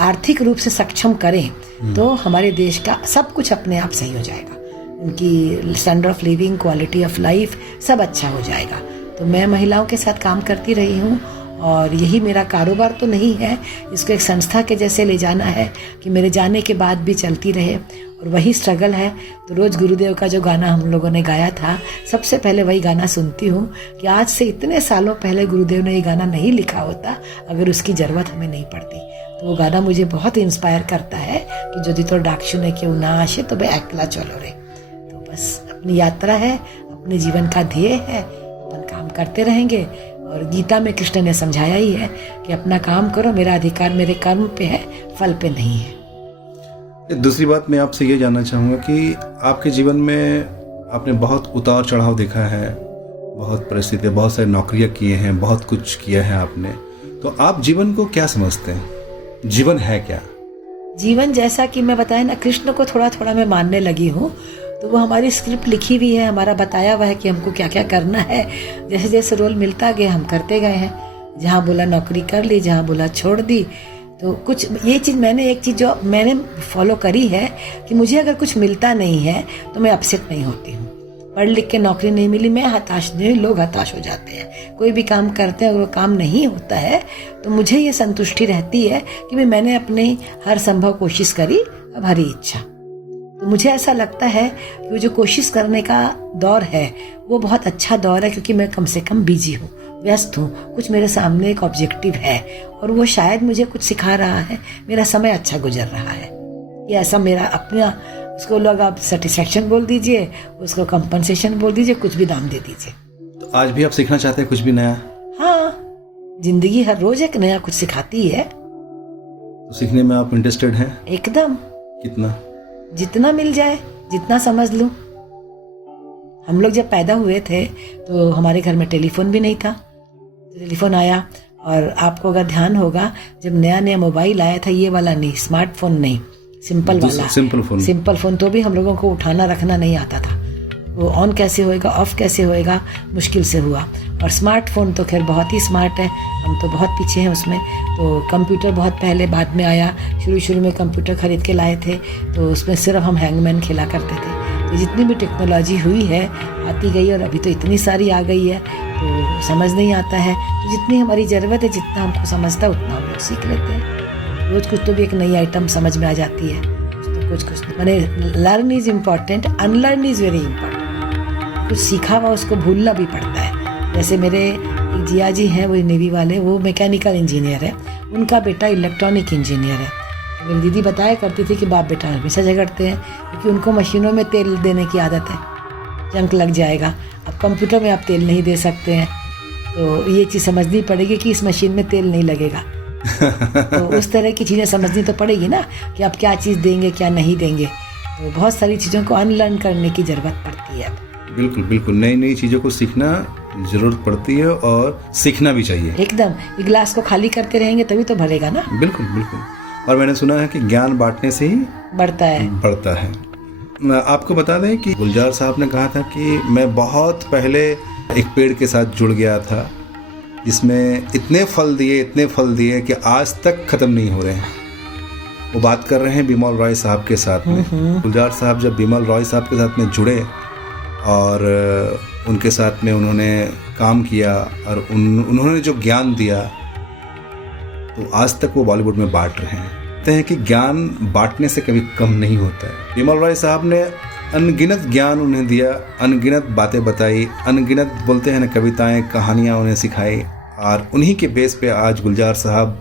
आर्थिक रूप से सक्षम करें तो हमारे देश का सब कुछ अपने आप सही हो जाएगा। उनकी standard of living, quality of life सब अच्छा हो जाएगा। तो मैं महिलाओं के साथ काम करती रही हूँ और यही मेरा कारोबार तो नहीं है, इसको एक संस्था के जैसे ले जाना है कि मेरे जाने के बाद भी चलती रहे। और वही स्ट्रगल है। तो रोज़ गुरुदेव का जो गाना हम लोगों ने गाया था, सबसे पहले वही गाना सुनती हूँ कि आज से इतने सालों पहले गुरुदेव ने ये गाना नहीं लिखा होता अगर उसकी ज़रूरत हमें नहीं पड़ती। तो वो गाना मुझे बहुत इंस्पायर करता है कि जो तो डाकशु ने क्यों ना आशे तो भाई अकेला चलो रे। तो बस अपनी यात्रा है, अपने जीवन का ध्येय है, अपन काम करते रहेंगे। और गीता में कृष्ण ने समझाया ही है कि अपना काम करो, मेरा अधिकार मेरे कर्म पे है, फल पे नहीं है। दूसरी बात मैं आपसे ये जानना चाहूँगा कि आपके जीवन में आपने बहुत उतार चढ़ाव देखा है, बहुत परिस्थितियाँ, बहुत सारी नौकरियाँ किए हैं, बहुत कुछ किया है आपने। तो आप जीवन को क्या समझते हैं? जीवन है क्या? जीवन जैसा कि मैं बताया ना, कृष्ण को थोड़ा थोड़ा मैं मानने लगी हूँ। तो वो हमारी स्क्रिप्ट लिखी हुई है, हमारा बताया हुआ है कि हमको क्या क्या करना है। जैसे जैसे रोल मिलता गया हम करते गए हैं। जहाँ बोला नौकरी कर ली, जहाँ बोला छोड़ दी। तो कुछ ये चीज़ एक चीज़ जो मैंने फॉलो करी है कि मुझे अगर कुछ मिलता नहीं है तो मैं अपसेट नहीं होती हूँ। पढ़ लिख के नौकरी नहीं मिली, मैं हताश नहीं, लोग हताश हो जाते हैं। कोई भी काम करते हैं, अगर वो काम नहीं होता है तो मुझे ये संतुष्टि रहती है कि मैंने अपनी हर संभव कोशिश करी, अब हरी इच्छा। तो मुझे ऐसा लगता है कि वो जो कोशिश करने का दौर है वो बहुत अच्छा दौर है, क्योंकि मैं कम से कम बिजी हूँ, व्यस्त हूँ, कुछ मेरे सामने एक ऑब्जेक्टिव है और वो शायद मुझे कुछ सिखा रहा है, मेरा समय अच्छा गुजर रहा है। ये ऐसा मेरा अपना, उसको लोग आप सेटिस्फैक्शन बोल दीजिए, उसको कंपनसेशन बोल दीजिए, कुछ भी नाम दे दीजिए। तो आज भी आप सीखना चाहते हैं कुछ भी नया? हाँ, जिंदगी हर रोज एक नया कुछ सिखाती है। तो सीखने में आप इंटरेस्टेड हैं? एकदम। कितना? जितना मिल जाए, जितना समझ लूं। हम लोग जब पैदा हुए थे तो हमारे घर में टेलीफोन भी नहीं था। टेलीफोन आया, और आपको अगर ध्यान होगा जब नया नया मोबाइल आया था, ये वाला नहीं, स्मार्टफोन नहीं, सिंपल वाला, सिंपल फोन, तो भी हम लोगों को उठाना रखना नहीं आता था। वो ऑन कैसे होएगा, ऑफ कैसे होएगा, मुश्किल से हुआ। और स्मार्टफोन तो खैर बहुत ही स्मार्ट है, हम तो बहुत पीछे हैं उसमें। तो कंप्यूटर बहुत पहले बाद में आया। शुरू में कंप्यूटर खरीद के लाए थे तो उसमें सिर्फ हम हैंगमैन खेला करते थे। तो जितनी भी टेक्नोलॉजी हुई है आती गई, और अभी तो इतनी सारी आ गई है तो समझ नहीं आता है। तो जितनी हमारी ज़रूरत है, जितना हमको समझता है उतना हम लोग सीख लेते हैं। रोज़ कुछ तो भी एक नई आइटम समझ में आ जाती है, कुछ मैंने learn is important, unlearn is very important. कुछ सीखा हुआ उसको भूलना भी पड़ता है। जैसे मेरे एक जिया जी हैं, वो नेवी वाले, वो मैकेनिकल इंजीनियर है, उनका बेटा इलेक्ट्रॉनिक इंजीनियर है। तो मेरी दीदी बताया करती थी कि बाप बेटा हमेशा झगड़ते हैं क्योंकि उनको मशीनों में तेल देने की आदत है, जंग लग जाएगा। अब कंप्यूटर में आप तेल नहीं दे सकते हैं, तो ये चीज़ समझनी पड़ेगी कि इस मशीन में तेल नहीं लगेगा। तो उस तरह की चीज़ें समझनी तो पड़ेगी ना कि आप क्या चीज़ देंगे, क्या नहीं देंगे। तो बहुत सारी चीज़ों को अनलर्न करने की ज़रूरत पड़ती है। बिल्कुल बिल्कुल, नई नई चीज़ों को सीखना ज़रूरत पड़ती है और सीखना भी चाहिए। एकदम। गिलास को खाली करते रहेंगे तभी तो भरेगा ना। बिल्कुल बिल्कुल। और मैंने सुना है कि ज्ञान बांटने से ही बढ़ता है। आपको बता दें कि गुलजार साहब ने कहा था कि मैं बहुत पहले एक पेड़ के साथ जुड़ गया था जिसमें इतने फल दिए कि आज तक ख़त्म नहीं हो रहे हैं। वो बात कर रहे हैं बिमल रॉय साहब के साथ में। गुलजार साहब जब बिमल रॉय साहब के साथ में जुड़े और उनके साथ में उन्होंने काम किया और उन्होंने जो ज्ञान दिया, तो आज तक वो बॉलीवुड में बांट रहे हैं। कहते हैं कि ज्ञान बांटने से कभी कम नहीं होता है। बिमल रॉय साहब ने अनगिनत ज्ञान उन्हें दिया, अनगिनत बातें बताई, अनगिनत बोलते हैं ना कविताएं, कहानियां उन्हें सिखाई, और उन्हीं के बेस पे आज गुलजार साहब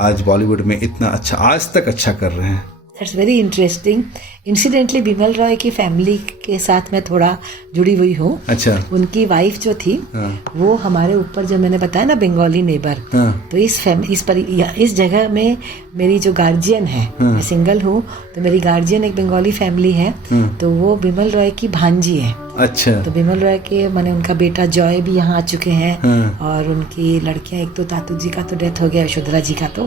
आज बॉलीवुड में इतना अच्छा, आज तक अच्छा कर रहे हैं। That's very interesting. Incidentally Bimal Roy की फैमिली के साथ मैं थोड़ा जुड़ी हुई हूँ। अच्छा। उनकी वाइफ जो थी, वो हमारे ऊपर, जो मैंने बताया ना, बंगाली नेबर, तो इस जगह में मेरी जो गार्जियन है, मैं सिंगल हूँ, तो मेरी गार्जियन एक बंगाली फैमिली है, तो वो बिमल रॉय की भांजी है। अच्छा। तो बिमल रॉय के माने उनका बेटा जॉय भी यहाँ आ चुके हैं, और उनकी लड़कियां, एक तो तातू जी का तो डेथ हो गया, यशोधरा जी का तो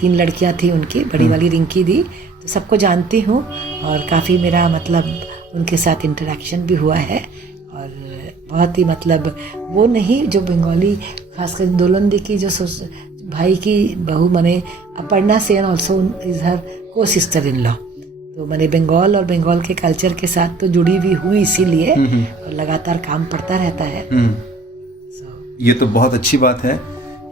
3 लड़कियां थी उनकी, बड़ी वाली रिंकी दी, तो सबको जानती हूँ, और काफ़ी मेरा मतलब उनके साथ इंटरेक्शन भी हुआ है, और बहुत ही मतलब वो नहीं जो बंगाली, खासकर दोलंदी की जो भाई की बहू माने अपर्णा सेन ऑल्सो इज हर को सिस्टर इन लॉ, तो मैंने बंगाल और बंगाल के कल्चर के साथ तो जुड़ी हुई हुई, इसीलिए और लगातार काम पड़ता रहता है। ये तो बहुत अच्छी बात है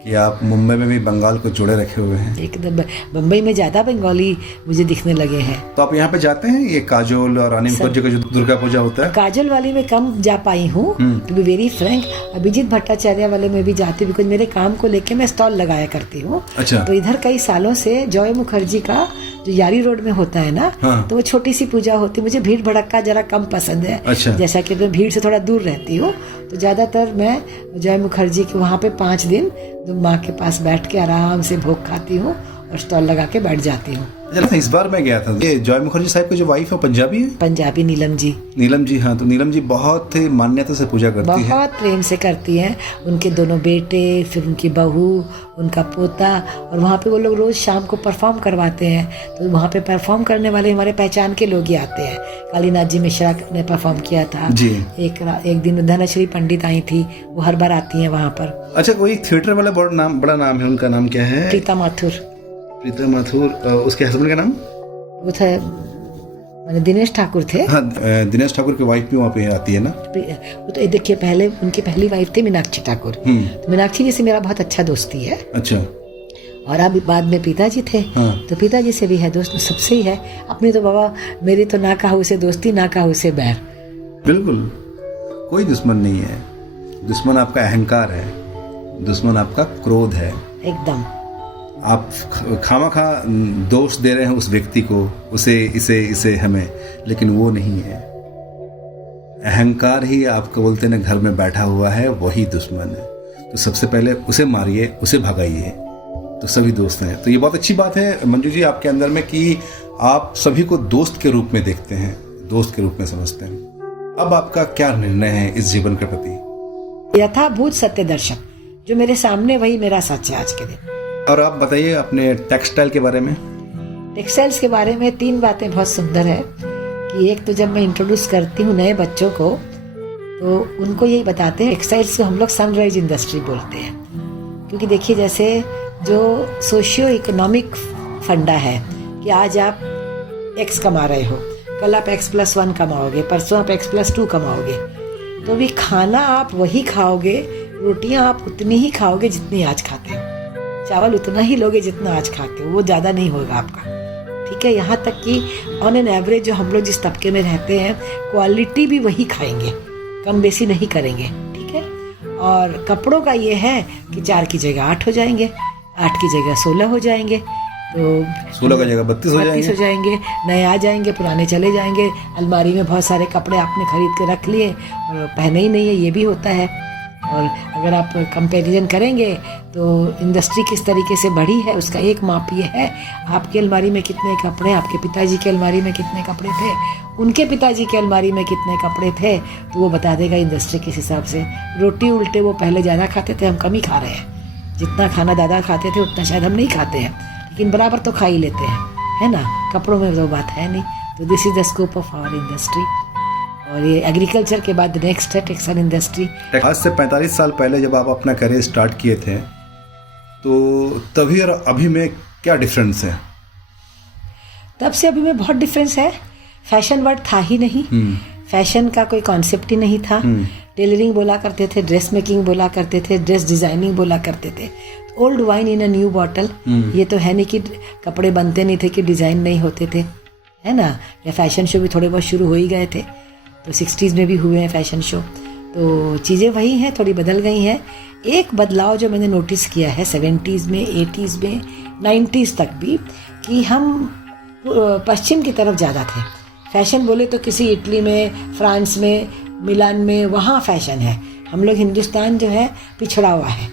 कि आप मुंबई में भी बंगाल को जोड़े रखे हुए हैं। एकदम मुंबई में ज्यादा बंगाली मुझे दिखने लगे हैं। तो आप यहाँ पे जाते हैं, ये काजोल और रानी मुखर्जी का जो दुर्गा पूजा होता है? काजोल वाली में कम जा पाई हूँ, to be very frank. Abhijit Bhattacharya वाले में भी जाती हूँ, बिकॉज मेरे काम को लेके मैं स्टॉल लगाया करती हूँ। अच्छा। तो इधर कई सालों से जॉय मुखर्जी का जो यारी रोड में होता है ना, तो वो छोटी सी पूजा होती है। मुझे भीड़ भड़क्का जरा कम पसंद है। अच्छा। जैसा कि मैं भीड़ से थोड़ा दूर रहती हूँ, तो ज्यादातर मैं जॉय मुखर्जी के वहाँ पे 5 दिन माँ के पास बैठ के आराम से भोग खाती हूँ और स्टॉल लगा के बैठ जाती हूँ। इस बार मैं गया था, ये जॉय मुखर्जी साहब की जो वाइफ है पंजाबी है? पंजाबी, नीलम जी। नीलम जी, हाँ। तो नीलम जी बहुत ही मान्यता से पूजा करती है, बहुत प्रेम से करती हैं। उनके दोनों बेटे, फिर उनकी बहू, उनका पोता, और वहाँ पे वो लोग रोज शाम को परफॉर्म करवाते हैं। तो वहाँ पे परफॉर्म करने वाले हमारे पहचान के लोग ही आते हैं। कालीनाथ जी मिश्रा ने परफॉर्म किया था जी। एक दिन धनश्री पंडित आई थी, वो हर बार आती हैं वहाँ पर। अच्छा, कोई थिएटर वाला बड़ा नाम है, उनका नाम क्या है? प्रीता माथुर। प्रीता माथुर, उसके हस्बैंड का नाम? वो थे दिनेश ठाकुर थे। हाँ, दिनेश ठाकुर की वाइफ भी वहाँ पे आती है ना? वो तो देखिए, पहले उनकी पहली वाइफ थी मीनाक्षी ठाकुर। तो मीनाक्षी जी से मेरा बहुत अच्छा दोस्ती है। अच्छा। और अब बाद में पिताजी थे। हाँ। तो पिताजी से भी है दोस्त, सबसे ही है। अपनी तो बाबा मेरी तो ना कहा उसे दोस्ती, ना कहा उसे बैर। बिल्कुल, कोई दुश्मन नहीं है। दुश्मन आपका अहंकार है, दुश्मन आपका क्रोध है। एकदम। आप खामखा दोष दे रहे हैं उस व्यक्ति को, उसे, इसे हमें, लेकिन वो नहीं है। अहंकार ही आपको बोलते ना घर में बैठा हुआ है, वही दुश्मन है। तो सबसे पहले उसे मारिए, उसे भगाइए, तो सभी दोस्त हैं। तो ये बहुत अच्छी बात है मंजू जी आपके अंदर में कि आप सभी को दोस्त के रूप में देखते हैं, दोस्त के रूप में समझते हैं। अब आपका क्या निर्णय है इस जीवन के प्रति? यथाभूत सत्य दर्शक, जो मेरे सामने वही मेरा सच है आज के दिन। और आप बताइए अपने टेक्सटाइल के बारे में। टेक्सटाइल्स के बारे में 3 बातें बहुत सुंदर है कि एक तो जब मैं इंट्रोड्यूस करती हूँ नए बच्चों को, तो उनको यही बताते हैं टेक्सटाइल्स को हम लोग सनराइज इंडस्ट्री बोलते हैं। क्योंकि देखिए, जैसे जो सोशियो इकोनॉमिक फंडा है कि आज आप X कमा रहे हो, कल आप X+1 कमाओगे, परसों आप X+2 कमाओगे, तो भी खाना आप वही खाओगे, रोटियां आप उतनी ही खाओगे जितनी आज खाते हो, चावल उतना ही लोगे जितना आज खाते हो, वो ज़्यादा नहीं होगा आपका। ठीक है, यहाँ तक कि ऑन एन एवरेज जो हम लोग जिस तबके में रहते हैं, क्वालिटी भी वही खाएंगे, कम बेसी नहीं करेंगे। ठीक है। और कपड़ों का ये है कि 4 की जगह 8 हो जाएंगे, 8 की जगह 16 हो जाएंगे, तो 16 की जगह 32 हो जाएंगे। नए आ जाएंगे, पुराने चले जाएंगे। अलमारी में बहुत सारे कपड़े आपने खरीद के रख लिए और पहने ही नहीं है, ये भी होता है। और अगर आप कंपैरिजन करेंगे तो इंडस्ट्री किस तरीके से बढ़ी है, उसका एक माप ये है, आपकी अलमारी में कितने कपड़े, आपके पिताजी के अलमारी में कितने कपड़े थे, उनके पिताजी के अलमारी में कितने कपड़े थे, तो वो बता देगा इंडस्ट्री किस हिसाब से। रोटी उल्टे वो पहले ज़्यादा खाते थे, हम कम ही खा रहे हैं। जितना खाना दादा खाते थे उतना शायद हम नहीं खाते हैं, लेकिन बराबर तो खा ही लेते हैं, है ना। कपड़ों में तो बात है नहीं। तो this is the scope of our industry. और ये एग्रीकल्चर के बाद नेक्स्ट है टेक्सटाइल इंडस्ट्री। आज से 45 साल पहले जब आप अपना करियर स्टार्ट किए थे, तो तभी और अभी में क्या डिफरेंस है? तब से अभी में बहुत डिफरेंस है। फैशन वर्ड था ही नहीं, फैशन का कोई कॉन्सेप्ट ही नहीं था। टेलरिंग बोला करते थे, ड्रेस मेकिंग बोला करते थे, ड्रेस डिजाइनिंग बोला करते थे। Old wine in a new bottle, ये तो है नहीं कि कपड़े बनते नहीं थे कि डिजाइन नहीं होते थे, है ना, या फैशन शो भी थोड़े बहुत शुरू हो ही गए थे, तो 60s में भी हुए हैं फैशन शो। तो चीज़ें वही हैं, थोड़ी बदल गई हैं। एक बदलाव जो मैंने नोटिस किया है 70s में, 80s में, 90s तक भी, कि हम पश्चिम की तरफ ज़्यादा थे। फैशन बोले तो किसी इटली में, फ्रांस में, मिलान में, वहाँ फैशन है। हम लोग हिंदुस्तान जो है पिछड़ा हुआ है।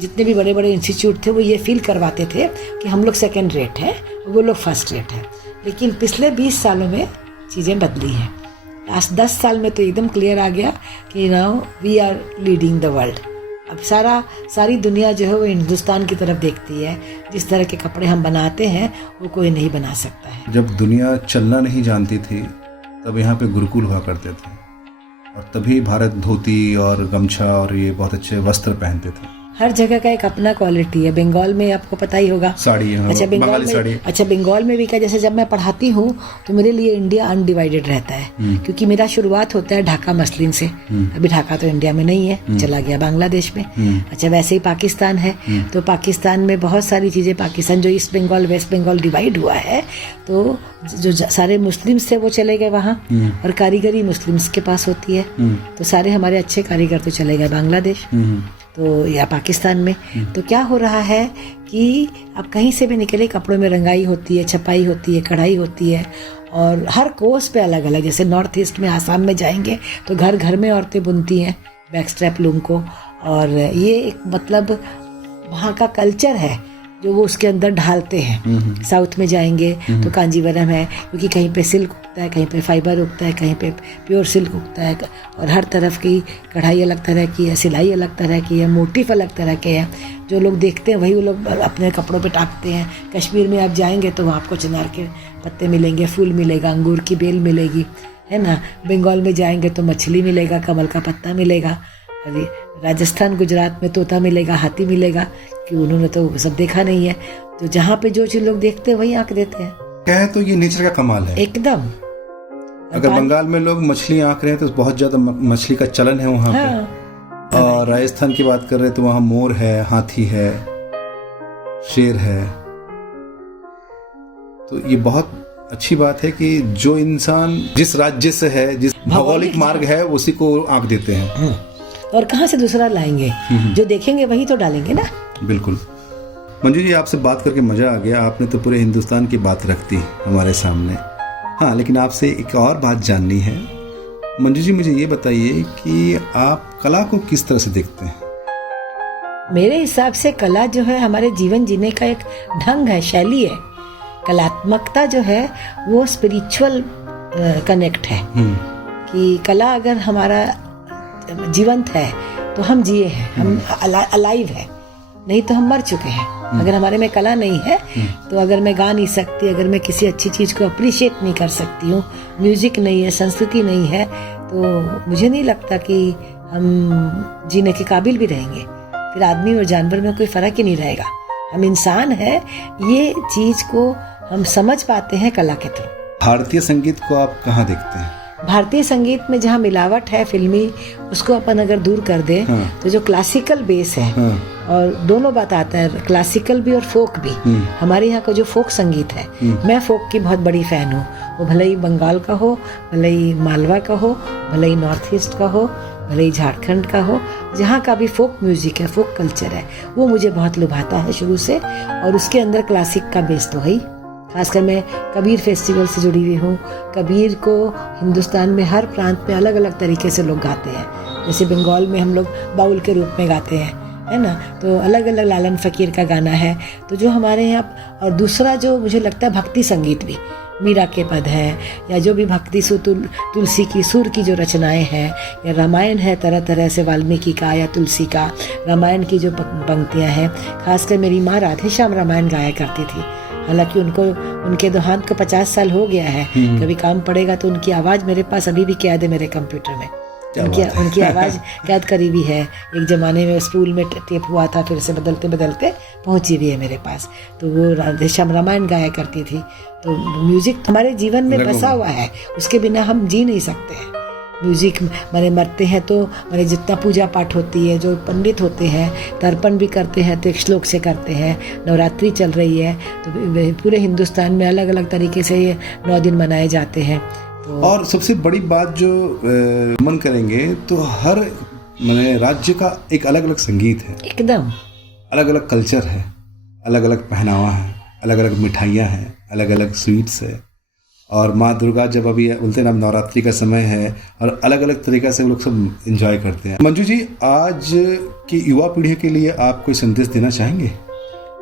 जितने भी बड़े बड़े इंस्टीट्यूट थे वो ये फील करवाते थे कि हम लोग सेकंड रेट हैं, वो लोग फर्स्ट रेट हैं। लेकिन पिछले 20 सालों में चीज़ें बदली हैं। लास्ट 10 साल में तो एकदम क्लियर आ गया कि now we are leading the world. अब सारी दुनिया जो है वो हिंदुस्तान की तरफ देखती है। जिस तरह के कपड़े हम बनाते हैं वो कोई नहीं बना सकता है। जब दुनिया चलना नहीं जानती थी तब यहाँ पे गुरुकुल हुआ करते थे, और तभी भारत धोती और गमछा और ये बहुत अच्छे वस्त्र पहनते थे। हर जगह का एक अपना क्वालिटी है। बंगाल में आपको पता ही होगा साड़ी, अच्छा बंगाल में भी क्या, जैसे जब मैं पढ़ाती हूँ तो मेरे लिए इंडिया अनडिवाइडेड रहता है, क्योंकि मेरा शुरुआत होता है ढाका मसलिन से। अभी ढाका तो इंडिया में नहीं है, चला गया बांग्लादेश में। अच्छा वैसे ही पाकिस्तान है, तो पाकिस्तान में बहुत सारी चीज़ें, पाकिस्तान जो east Bengal west Bengal divide हुआ है, तो जो सारे मुस्लिम्स थे वो चले गए वहाँ, और कारीगरी मुस्लिम्स के पास होती है, तो सारे हमारे अच्छे कारीगर तो चले गए बांग्लादेश तो या पाकिस्तान में। तो क्या हो रहा है कि अब कहीं से भी निकले कपड़ों में रंगाई होती है, छपाई होती है, कढ़ाई होती है, और हर कोर्स पे अलग अलग। जैसे नॉर्थ ईस्ट में आसाम में जाएंगे तो घर घर में औरतें बुनती हैं बैक स्ट्रैप लूम को, और ये एक मतलब वहाँ का कल्चर है जो वो उसके अंदर ढालते हैं। साउथ में जाएंगे तो कांजीवरम है, क्योंकि कहीं पे सिल्क उगता है, कहीं पे फाइबर उगता है, कहीं पे प्योर सिल्क उगता है, और हर तरफ की कढ़ाई अलग तरह की है, सिलाई अलग तरह की है, मोटिफ अलग तरह के हैं। जो लोग देखते हैं वही वो लोग अपने कपड़ों पे टाकते हैं। कश्मीर में आप जाएंगे तो वहाँ आपको चिनार के पत्ते मिलेंगे, फूल मिलेगा, अंगूर की बेल मिलेगी, है ना। बंगाल में जाएंगे तो मछली मिलेगा, कमल का पत्ता मिलेगा। अरे राजस्थान गुजरात में तोता मिलेगा, हाथी मिलेगा, कि उन्होंने तो सब देखा नहीं है। तो जहाँ पे जो चीज लोग देखते हैं वही आंक देते हैं। क्या है, तो ये नेचर का कमाल है एकदम। अगर बंगाल में लोग मछली आंक रहे हैं तो बहुत ज्यादा मछली का चलन है वहाँ पे। और राजस्थान की बात कर रहे हैं तो वहाँ मोर है, हाथी है, शेर है। तो ये बहुत अच्छी बात है कि जो इंसान जिस राज्य से है, जिस भौगोलिक मार्ग है, उसी को आंक देते हैं। और कहाँ से दूसरा लाएंगे? जो देखेंगे वही तो डालेंगे ना। बिल्कुल। मंजू जी, आपसे बात करके मजा आ गया। आपने तो पूरे हिंदुस्तान की बात रख दी हमारे सामने। हाँ, लेकिन आपसे एक और बात जाननी है। मंजू जी, मुझे ये बताइए कि आप कला को किस तरह से देखते हैं? मेरे हिसाब से कला जो है हमारे जीवन जीने का एक ढंग है, शैली है। कलात्मकता जो है वो स्पिरिचुअल कनेक्ट है, कि कला अगर हमारा जीवंत है तो हम जिए हैं, हम अलाइव है, नहीं तो हम मर चुके हैं। अगर हमारे में कला नहीं है तो अगर मैं गा नहीं सकती, अगर मैं किसी अच्छी चीज को अप्रिशिएट नहीं कर सकती हूँ, म्यूजिक नहीं है, संस्कृति नहीं है, तो मुझे नहीं लगता कि हम जीने के काबिल भी रहेंगे। फिर आदमी और जानवर में कोई फर्क ही नहीं रहेगा। हम इंसान है, ये चीज को हम समझ पाते हैं कला के थ्रू। भारतीय संगीत को आप कहाँ देखते हैं? भारतीय संगीत में जहाँ मिलावट है फिल्मी, उसको अपन अगर दूर कर दें तो जो क्लासिकल बेस है, और दोनों बात आता है, क्लासिकल भी और फोक भी। हमारे यहाँ का जो फोक संगीत है, मैं फोक की बहुत बड़ी फैन हूँ। वो भले ही बंगाल का हो, भले ही मालवा का हो, भले ही नॉर्थ ईस्ट का हो, भले ही झारखंड का हो, जहाँ का भी फोक म्यूजिक है, फोक कल्चर है, वो मुझे बहुत लुभाता है शुरू से। और उसके अंदर क्लासिक का बेस तो है ही। खासकर मैं कबीर फेस्टिवल से जुड़ी हुई हूँ। कबीर को हिंदुस्तान में हर प्रांत में अलग अलग तरीके से लोग गाते हैं। जैसे बंगाल में हम लोग बाउल के रूप में गाते हैं, है ना, तो अलग अलग लालन फकीर का गाना है। तो जो हमारे यहाँ, और दूसरा जो मुझे लगता है भक्ति संगीत भी, मीरा के पद है, या जो भी भक्ति तुलसी की सुर की जो रचनाएं हैं, या रामायण है तरह तरह से, वाल्मीकि का या तुलसी का, रामायण की जो पंक्तियाँ हैं। खासकर मेरी माँ राधे श्याम रामायण गाया करती थी। हालांकि उनके देहांत को 50 साल हो गया है। कभी काम पड़ेगा तो उनकी आवाज़ मेरे पास अभी भी कैद है मेरे कंप्यूटर में। उनकी आवाज़ कैद करीबी है। एक ज़माने में स्कूल में टेप हुआ था, फिर से बदलते बदलते पहुंची भी है मेरे पास। तो वो राधेश्याम रामायण गाया करती थी। तो म्यूजिक हमारे जीवन में बसा हुआ है, उसके बिना हम जी नहीं सकते हैं। म्यूजिक माने मरते हैं तो माने जितना पूजा पाठ होती है, जो पंडित होते हैं तर्पण भी करते हैं तो एक श्लोक से करते हैं। नवरात्रि चल रही है तो पूरे हिंदुस्तान में अलग अलग तरीके से ये 9 दिन मनाए जाते हैं। तो और सबसे बड़ी बात जो मन करेंगे तो हर माने राज्य का एक अलग अलग संगीत है, एकदम अलग अलग कल्चर है, अलग अलग पहनावा है, अलग अलग मिठाइयाँ हैं, अलग अलग स्वीट्स है। और माँ दुर्गा जब अभी बोलते हैं ना नवरात्रि का समय है और अलग अलग तरीक़ा से वो लोग सब एंजॉय करते हैं। मंजू जी, आज की युवा पीढ़ी के लिए आप कोई संदेश देना चाहेंगे?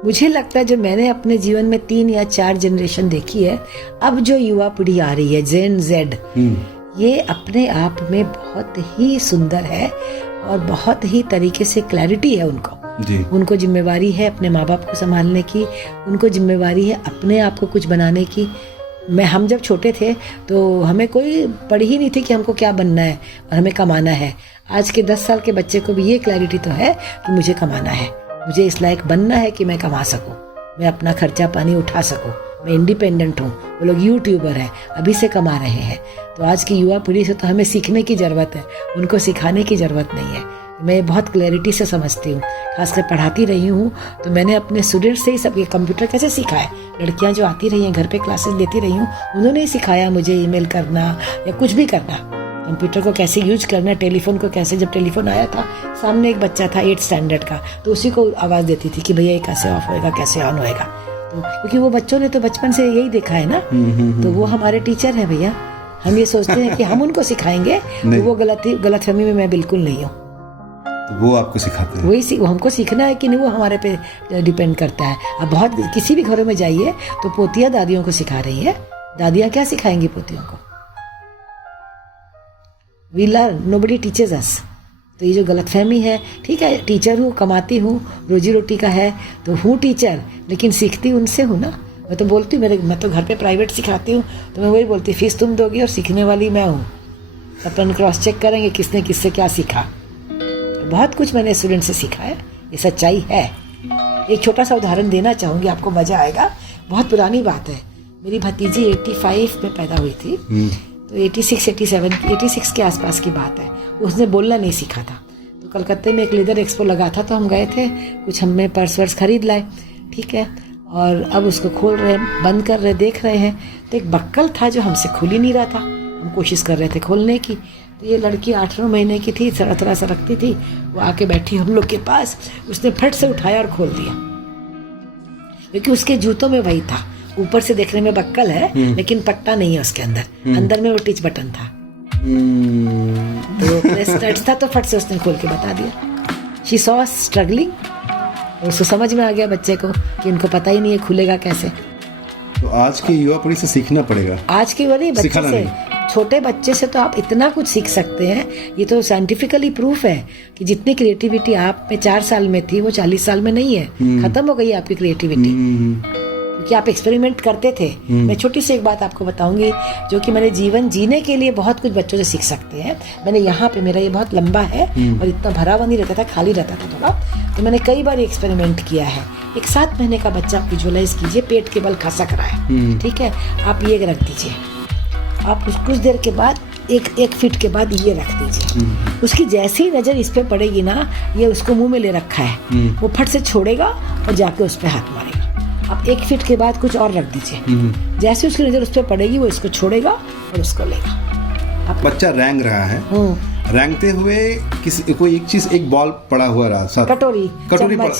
मुझे लगता है जो मैंने अपने जीवन में 3 या 4 जनरेशन देखी है, अब जो युवा पीढ़ी आ रही है जेन जेड, ये अपने आप में बहुत ही सुंदर है और बहुत ही तरीके से क्लैरिटी है उनको जी। उनको जिम्मेवारी है अपने माँ बाप को संभालने की, उनको जिम्मेवारी है अपने आप को कुछ बनाने की। हम जब छोटे थे तो हमें कोई पढ़ी ही नहीं थी कि हमको क्या बनना है और हमें कमाना है। आज के 10 साल के बच्चे को भी ये क्लैरिटी तो है कि मुझे कमाना है, मुझे इस लायक बनना है कि मैं कमा सकूं, मैं अपना खर्चा पानी उठा सकूं, मैं इंडिपेंडेंट हूँ। वो लोग यूट्यूबर हैं, अभी से कमा रहे हैं। तो आज की युवा पीढ़ी से तो हमें सीखने की ज़रूरत है, उनको सिखाने की ज़रूरत नहीं है। मैं बहुत क्लैरिटी से समझती हूँ, खासकर पढ़ाती रही हूँ तो मैंने अपने स्टूडेंट से ही सब ये कंप्यूटर कैसे सीखा है। लड़कियाँ जो आती रही हैं घर पे क्लासेस लेती रही हूँ, उन्होंने ही सिखाया मुझे ईमेल करना या कुछ भी करना, कंप्यूटर को कैसे यूज करना, टेलीफोन को कैसे। जब टेलीफोन आया था सामने एक बच्चा था 8th स्टैंडर्ड का, तो उसी को आवाज़ देती थी कि भैया ये कैसे ऑफ होएगा, कैसे ऑन होएगा। तो क्योंकि वो बच्चों ने तो बचपन से यही देखा है ना, तो वो हमारे टीचर है भैया। हम ये सोचते हैं कि हम उनको सिखाएंगे, तो वो गलतफहमी में मैं बिल्कुल नहीं हूँ। तो वो आपको सिखाते हैं? वो हमको सीखना है कि नहीं, वो हमारे पे डिपेंड करता है। अब बहुत किसी भी घरों में जाइए तो पोतियाँ दादियों को सिखा रही है, दादियाँ क्या सिखाएंगी पोतियों को? वी लर्न, नोबडी टीचर्स अस। तो ये जो गलतफहमी है, ठीक है टीचर हूँ, कमाती हूँ, रोजी रोटी का है तो हूँ टीचर, लेकिन सीखती उनसे हूँ ना। मैं तो बोलती हूँ, मैं तो घर पे प्राइवेट सिखाती हूँ तो मैं वही बोलती, फीस तुम दोगी और सीखने वाली मैं हूँ। अपन क्रॉस चेक करेंगे किसने किससे क्या सीखा। बहुत कुछ मैंने स्टूडेंट से सीखा है, ये सच्चाई है। एक छोटा सा उदाहरण देना चाहूँगी, आपको मज़ा आएगा। बहुत पुरानी बात है, मेरी भतीजी 85 में पैदा हुई थी, तो 86 के आसपास की बात है। उसने बोलना नहीं सीखा था, तो कलकत्ते में एक लेदर एक्सपो लगा था, तो हम गए थे, कुछ हमने पर्स वर्स खरीद लाए, ठीक है। और अब उसको खोल रहे, बंद कर रहे, देख रहे हैं, तो एक बक्कल था जो हमसे खुल ही नहीं रहा था। हम कोशिश कर रहे थे खोलने की, तो ये लड़की 8-9 महीने की थी, थोड़ा सा रखती थी, वो आके बैठी हम लोग के पास, उसने फट से उठाया और खोल दिया, क्योंकि उसके जूतों में वही था। ऊपर से देखने में बक्कल है लेकिन पट्टा नहीं है उसके अंदर में वो टिच बटन था, तो प्रेस था, तो फट से उसने खोल के बता दिया। शी सॉ स्ट्रगलिंग, उसको समझ में आ गया बच्चे को कि इनको पता ही नहीं है खुलेगा कैसे। तो आज की युवा पीढ़ी से सीखना पड़ेगा, आज की वाली बच्चे से, छोटे बच्चे से तो आप इतना कुछ सीख सकते हैं। ये तो साइंटिफिकली प्रूफ है कि जितनी क्रिएटिविटी आप में 4 साल में थी वो 40 साल में नहीं है, खत्म हो गई आपकी क्रिएटिविटी, क्योंकि आप एक्सपेरिमेंट करते थे। मैं छोटी सी एक बात आपको बताऊंगी जो कि मैंने जीवन जीने के लिए बहुत कुछ बच्चों से सीख सकते हैं। मैंने यहाँ पे, मेरा ये बहुत लंबा है और इतना भरा हुआ नहीं रहता था, खाली रहता था थोड़ा, तो मैंने कई बार एक्सपेरिमेंट किया है। एक 7 महीने का बच्चा आप विजुअलाइज कीजिए, पेट के बल खसक रहा है, ठीक है, आप ये रख दीजिए, आप कुछ देर के बाद एक फीट के बाद ये रख दीजिए, उसकी जैसी नजर इस पे पड़ेगी ना, ये उसको मुंह में ले रखा है, वो फट से छोड़ेगा और जाके उस पे हाथ मारेगा। आप 1 फीट के बाद कुछ और रख दीजिए, जैसे उसकी नजर उस पे पड़ेगी वो इसको छोड़ेगा और उसको लेगा। बच्चा रैंग रहा है, रैंगते हुए किसी कोई एक चीज, एक बॉल पड़ा हुआ रहा, कटोरी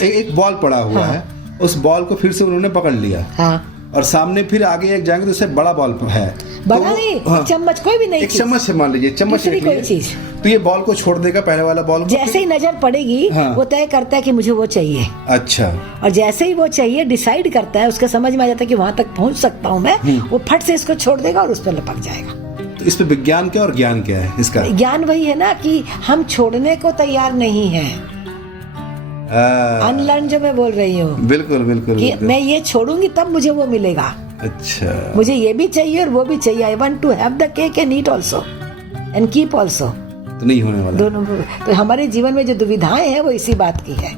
एक बॉल पड़ा हुआ है, उस बॉल को फिर से उन्होंने पकड़ लिया, और सामने फिर आगे एक जाएंगे तो उससे बड़ा बॉल है, बड़ा नहीं, चम्मच कोई भी नहीं, एक चम्मच से मान लीजिए, चम्मच कोई चीज, तो ये बॉल को छोड़ देगा, पहले वाला बॉल को जैसे ही नजर पड़ेगी वो तय करता है कि मुझे वो चाहिए। अच्छा, और जैसे ही वो चाहिए डिसाइड करता है, उसका समझ में आ जाता है कि वहां तक पहुंच सकता हूँ मैं, वो फट से इसको छोड़ देगा और उस पर लपक जाएगा। तो इस पे विज्ञान क्या और ज्ञान क्या है इसका? ज्ञान वही है ना कि हम छोड़ने को तैयार नहीं है, अनलर्न जो मैं बोल रही हूँ, बिल्कुल बिल्कुल, कि मैं ये छोड़ूंगी तब मुझे वो मिलेगा। अच्छा, मुझे ये भी चाहिए और वो भी चाहिए, I want to have the cake and eat also and keep also, तो नहीं होने वाला दोनों। तो हमारे जीवन में जो दुविधाएं हैं वो इसी बात की है,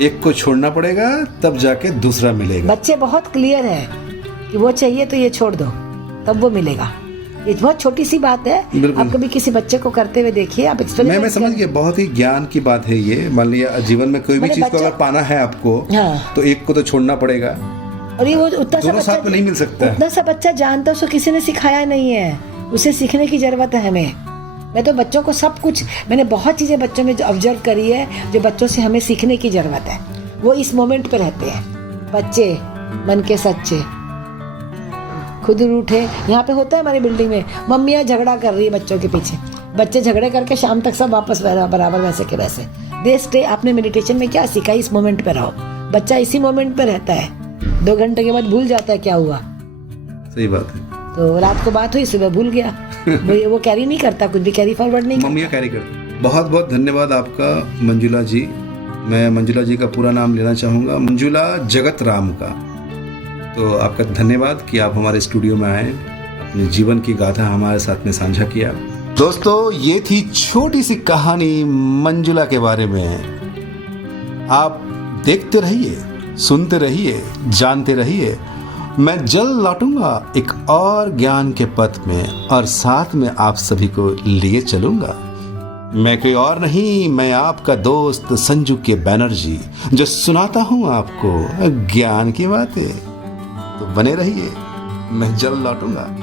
एक को छोड़ना पड़ेगा तब जाके दूसरा मिलेगा। बच्चे बहुत क्लियर है कि वो चाहिए तो ये छोड़ दो तब वो मिलेगा, ये बहुत छोटी सी बात है। बिल्कुल। आप कभी किसी बच्चे को करते हुए देखिए, आप experiment मैं समझ करें। गया, बहुत ही ज्ञान की बात है ये। मान लिया जीवन में कोई भी मैंने चीज को बच्चा- अगर पाना है आपको, हाँ। तो एक को तो छोड़ना पड़ेगा, और ये वो उतना सा दोनों साथ में नहीं मिल सकता है। उतना सा बच्चा जानता, उसको किसी ने सिखाया नहीं है, उसे सीखने की जरूरत है हमें। मैं तो बच्चों को सब कुछ, मैंने बहुत चीजें बच्चों में ऑब्जर्व करी है जो बच्चों से हमें सीखने की जरूरत है। वो इस मोमेंट पे रहते हैं बच्चे, मन के सच्चे, खुद रूठे। यहाँ पे होता है हमारी बिल्डिंग में, मम्मियाँ झगड़ा कर रही है बच्चों के पीछे, बच्चे झगड़े करके शाम तक सब वापस बराबर वैसे के वैसे। They stay. आपने मेडिटेशन में क्या सीखा? इस मोमेंट पे रहो। बच्चा इसी मोमेंट पे रहता है, 2 घंटे के बाद भूल जाता है क्या हुआ। सही बात है। तो रात को बात हुई, सुबह भूल गया। वो कैरी नहीं करता, कुछ भी कैरी फॉरवर्ड नहीं करता। मम्मियाँ कैरी करती। बहुत बहुत धन्यवाद आपका मंजुला जी। मैं मंजुला जी का पूरा नाम लेना चाहूँगा, मंजुला जगत राम का। तो आपका धन्यवाद कि आप हमारे स्टूडियो में आए, अपने जीवन की गाथा हमारे साथ में साझा किया। दोस्तों, ये थी छोटी सी कहानी मंजुला के बारे में। आप देखते रहिए, सुनते रहिए, जानते रहिए। मैं जल्द लौटूंगा एक और ज्ञान के पथ में, और साथ में आप सभी को लिए चलूंगा। मैं कोई और नहीं, मैं आपका दोस्त संजू के बैनर्जी, जो सुनाता हूं आपको ज्ञान की बातें। तो बने रहिए, मैं जल्द लौटूंगा।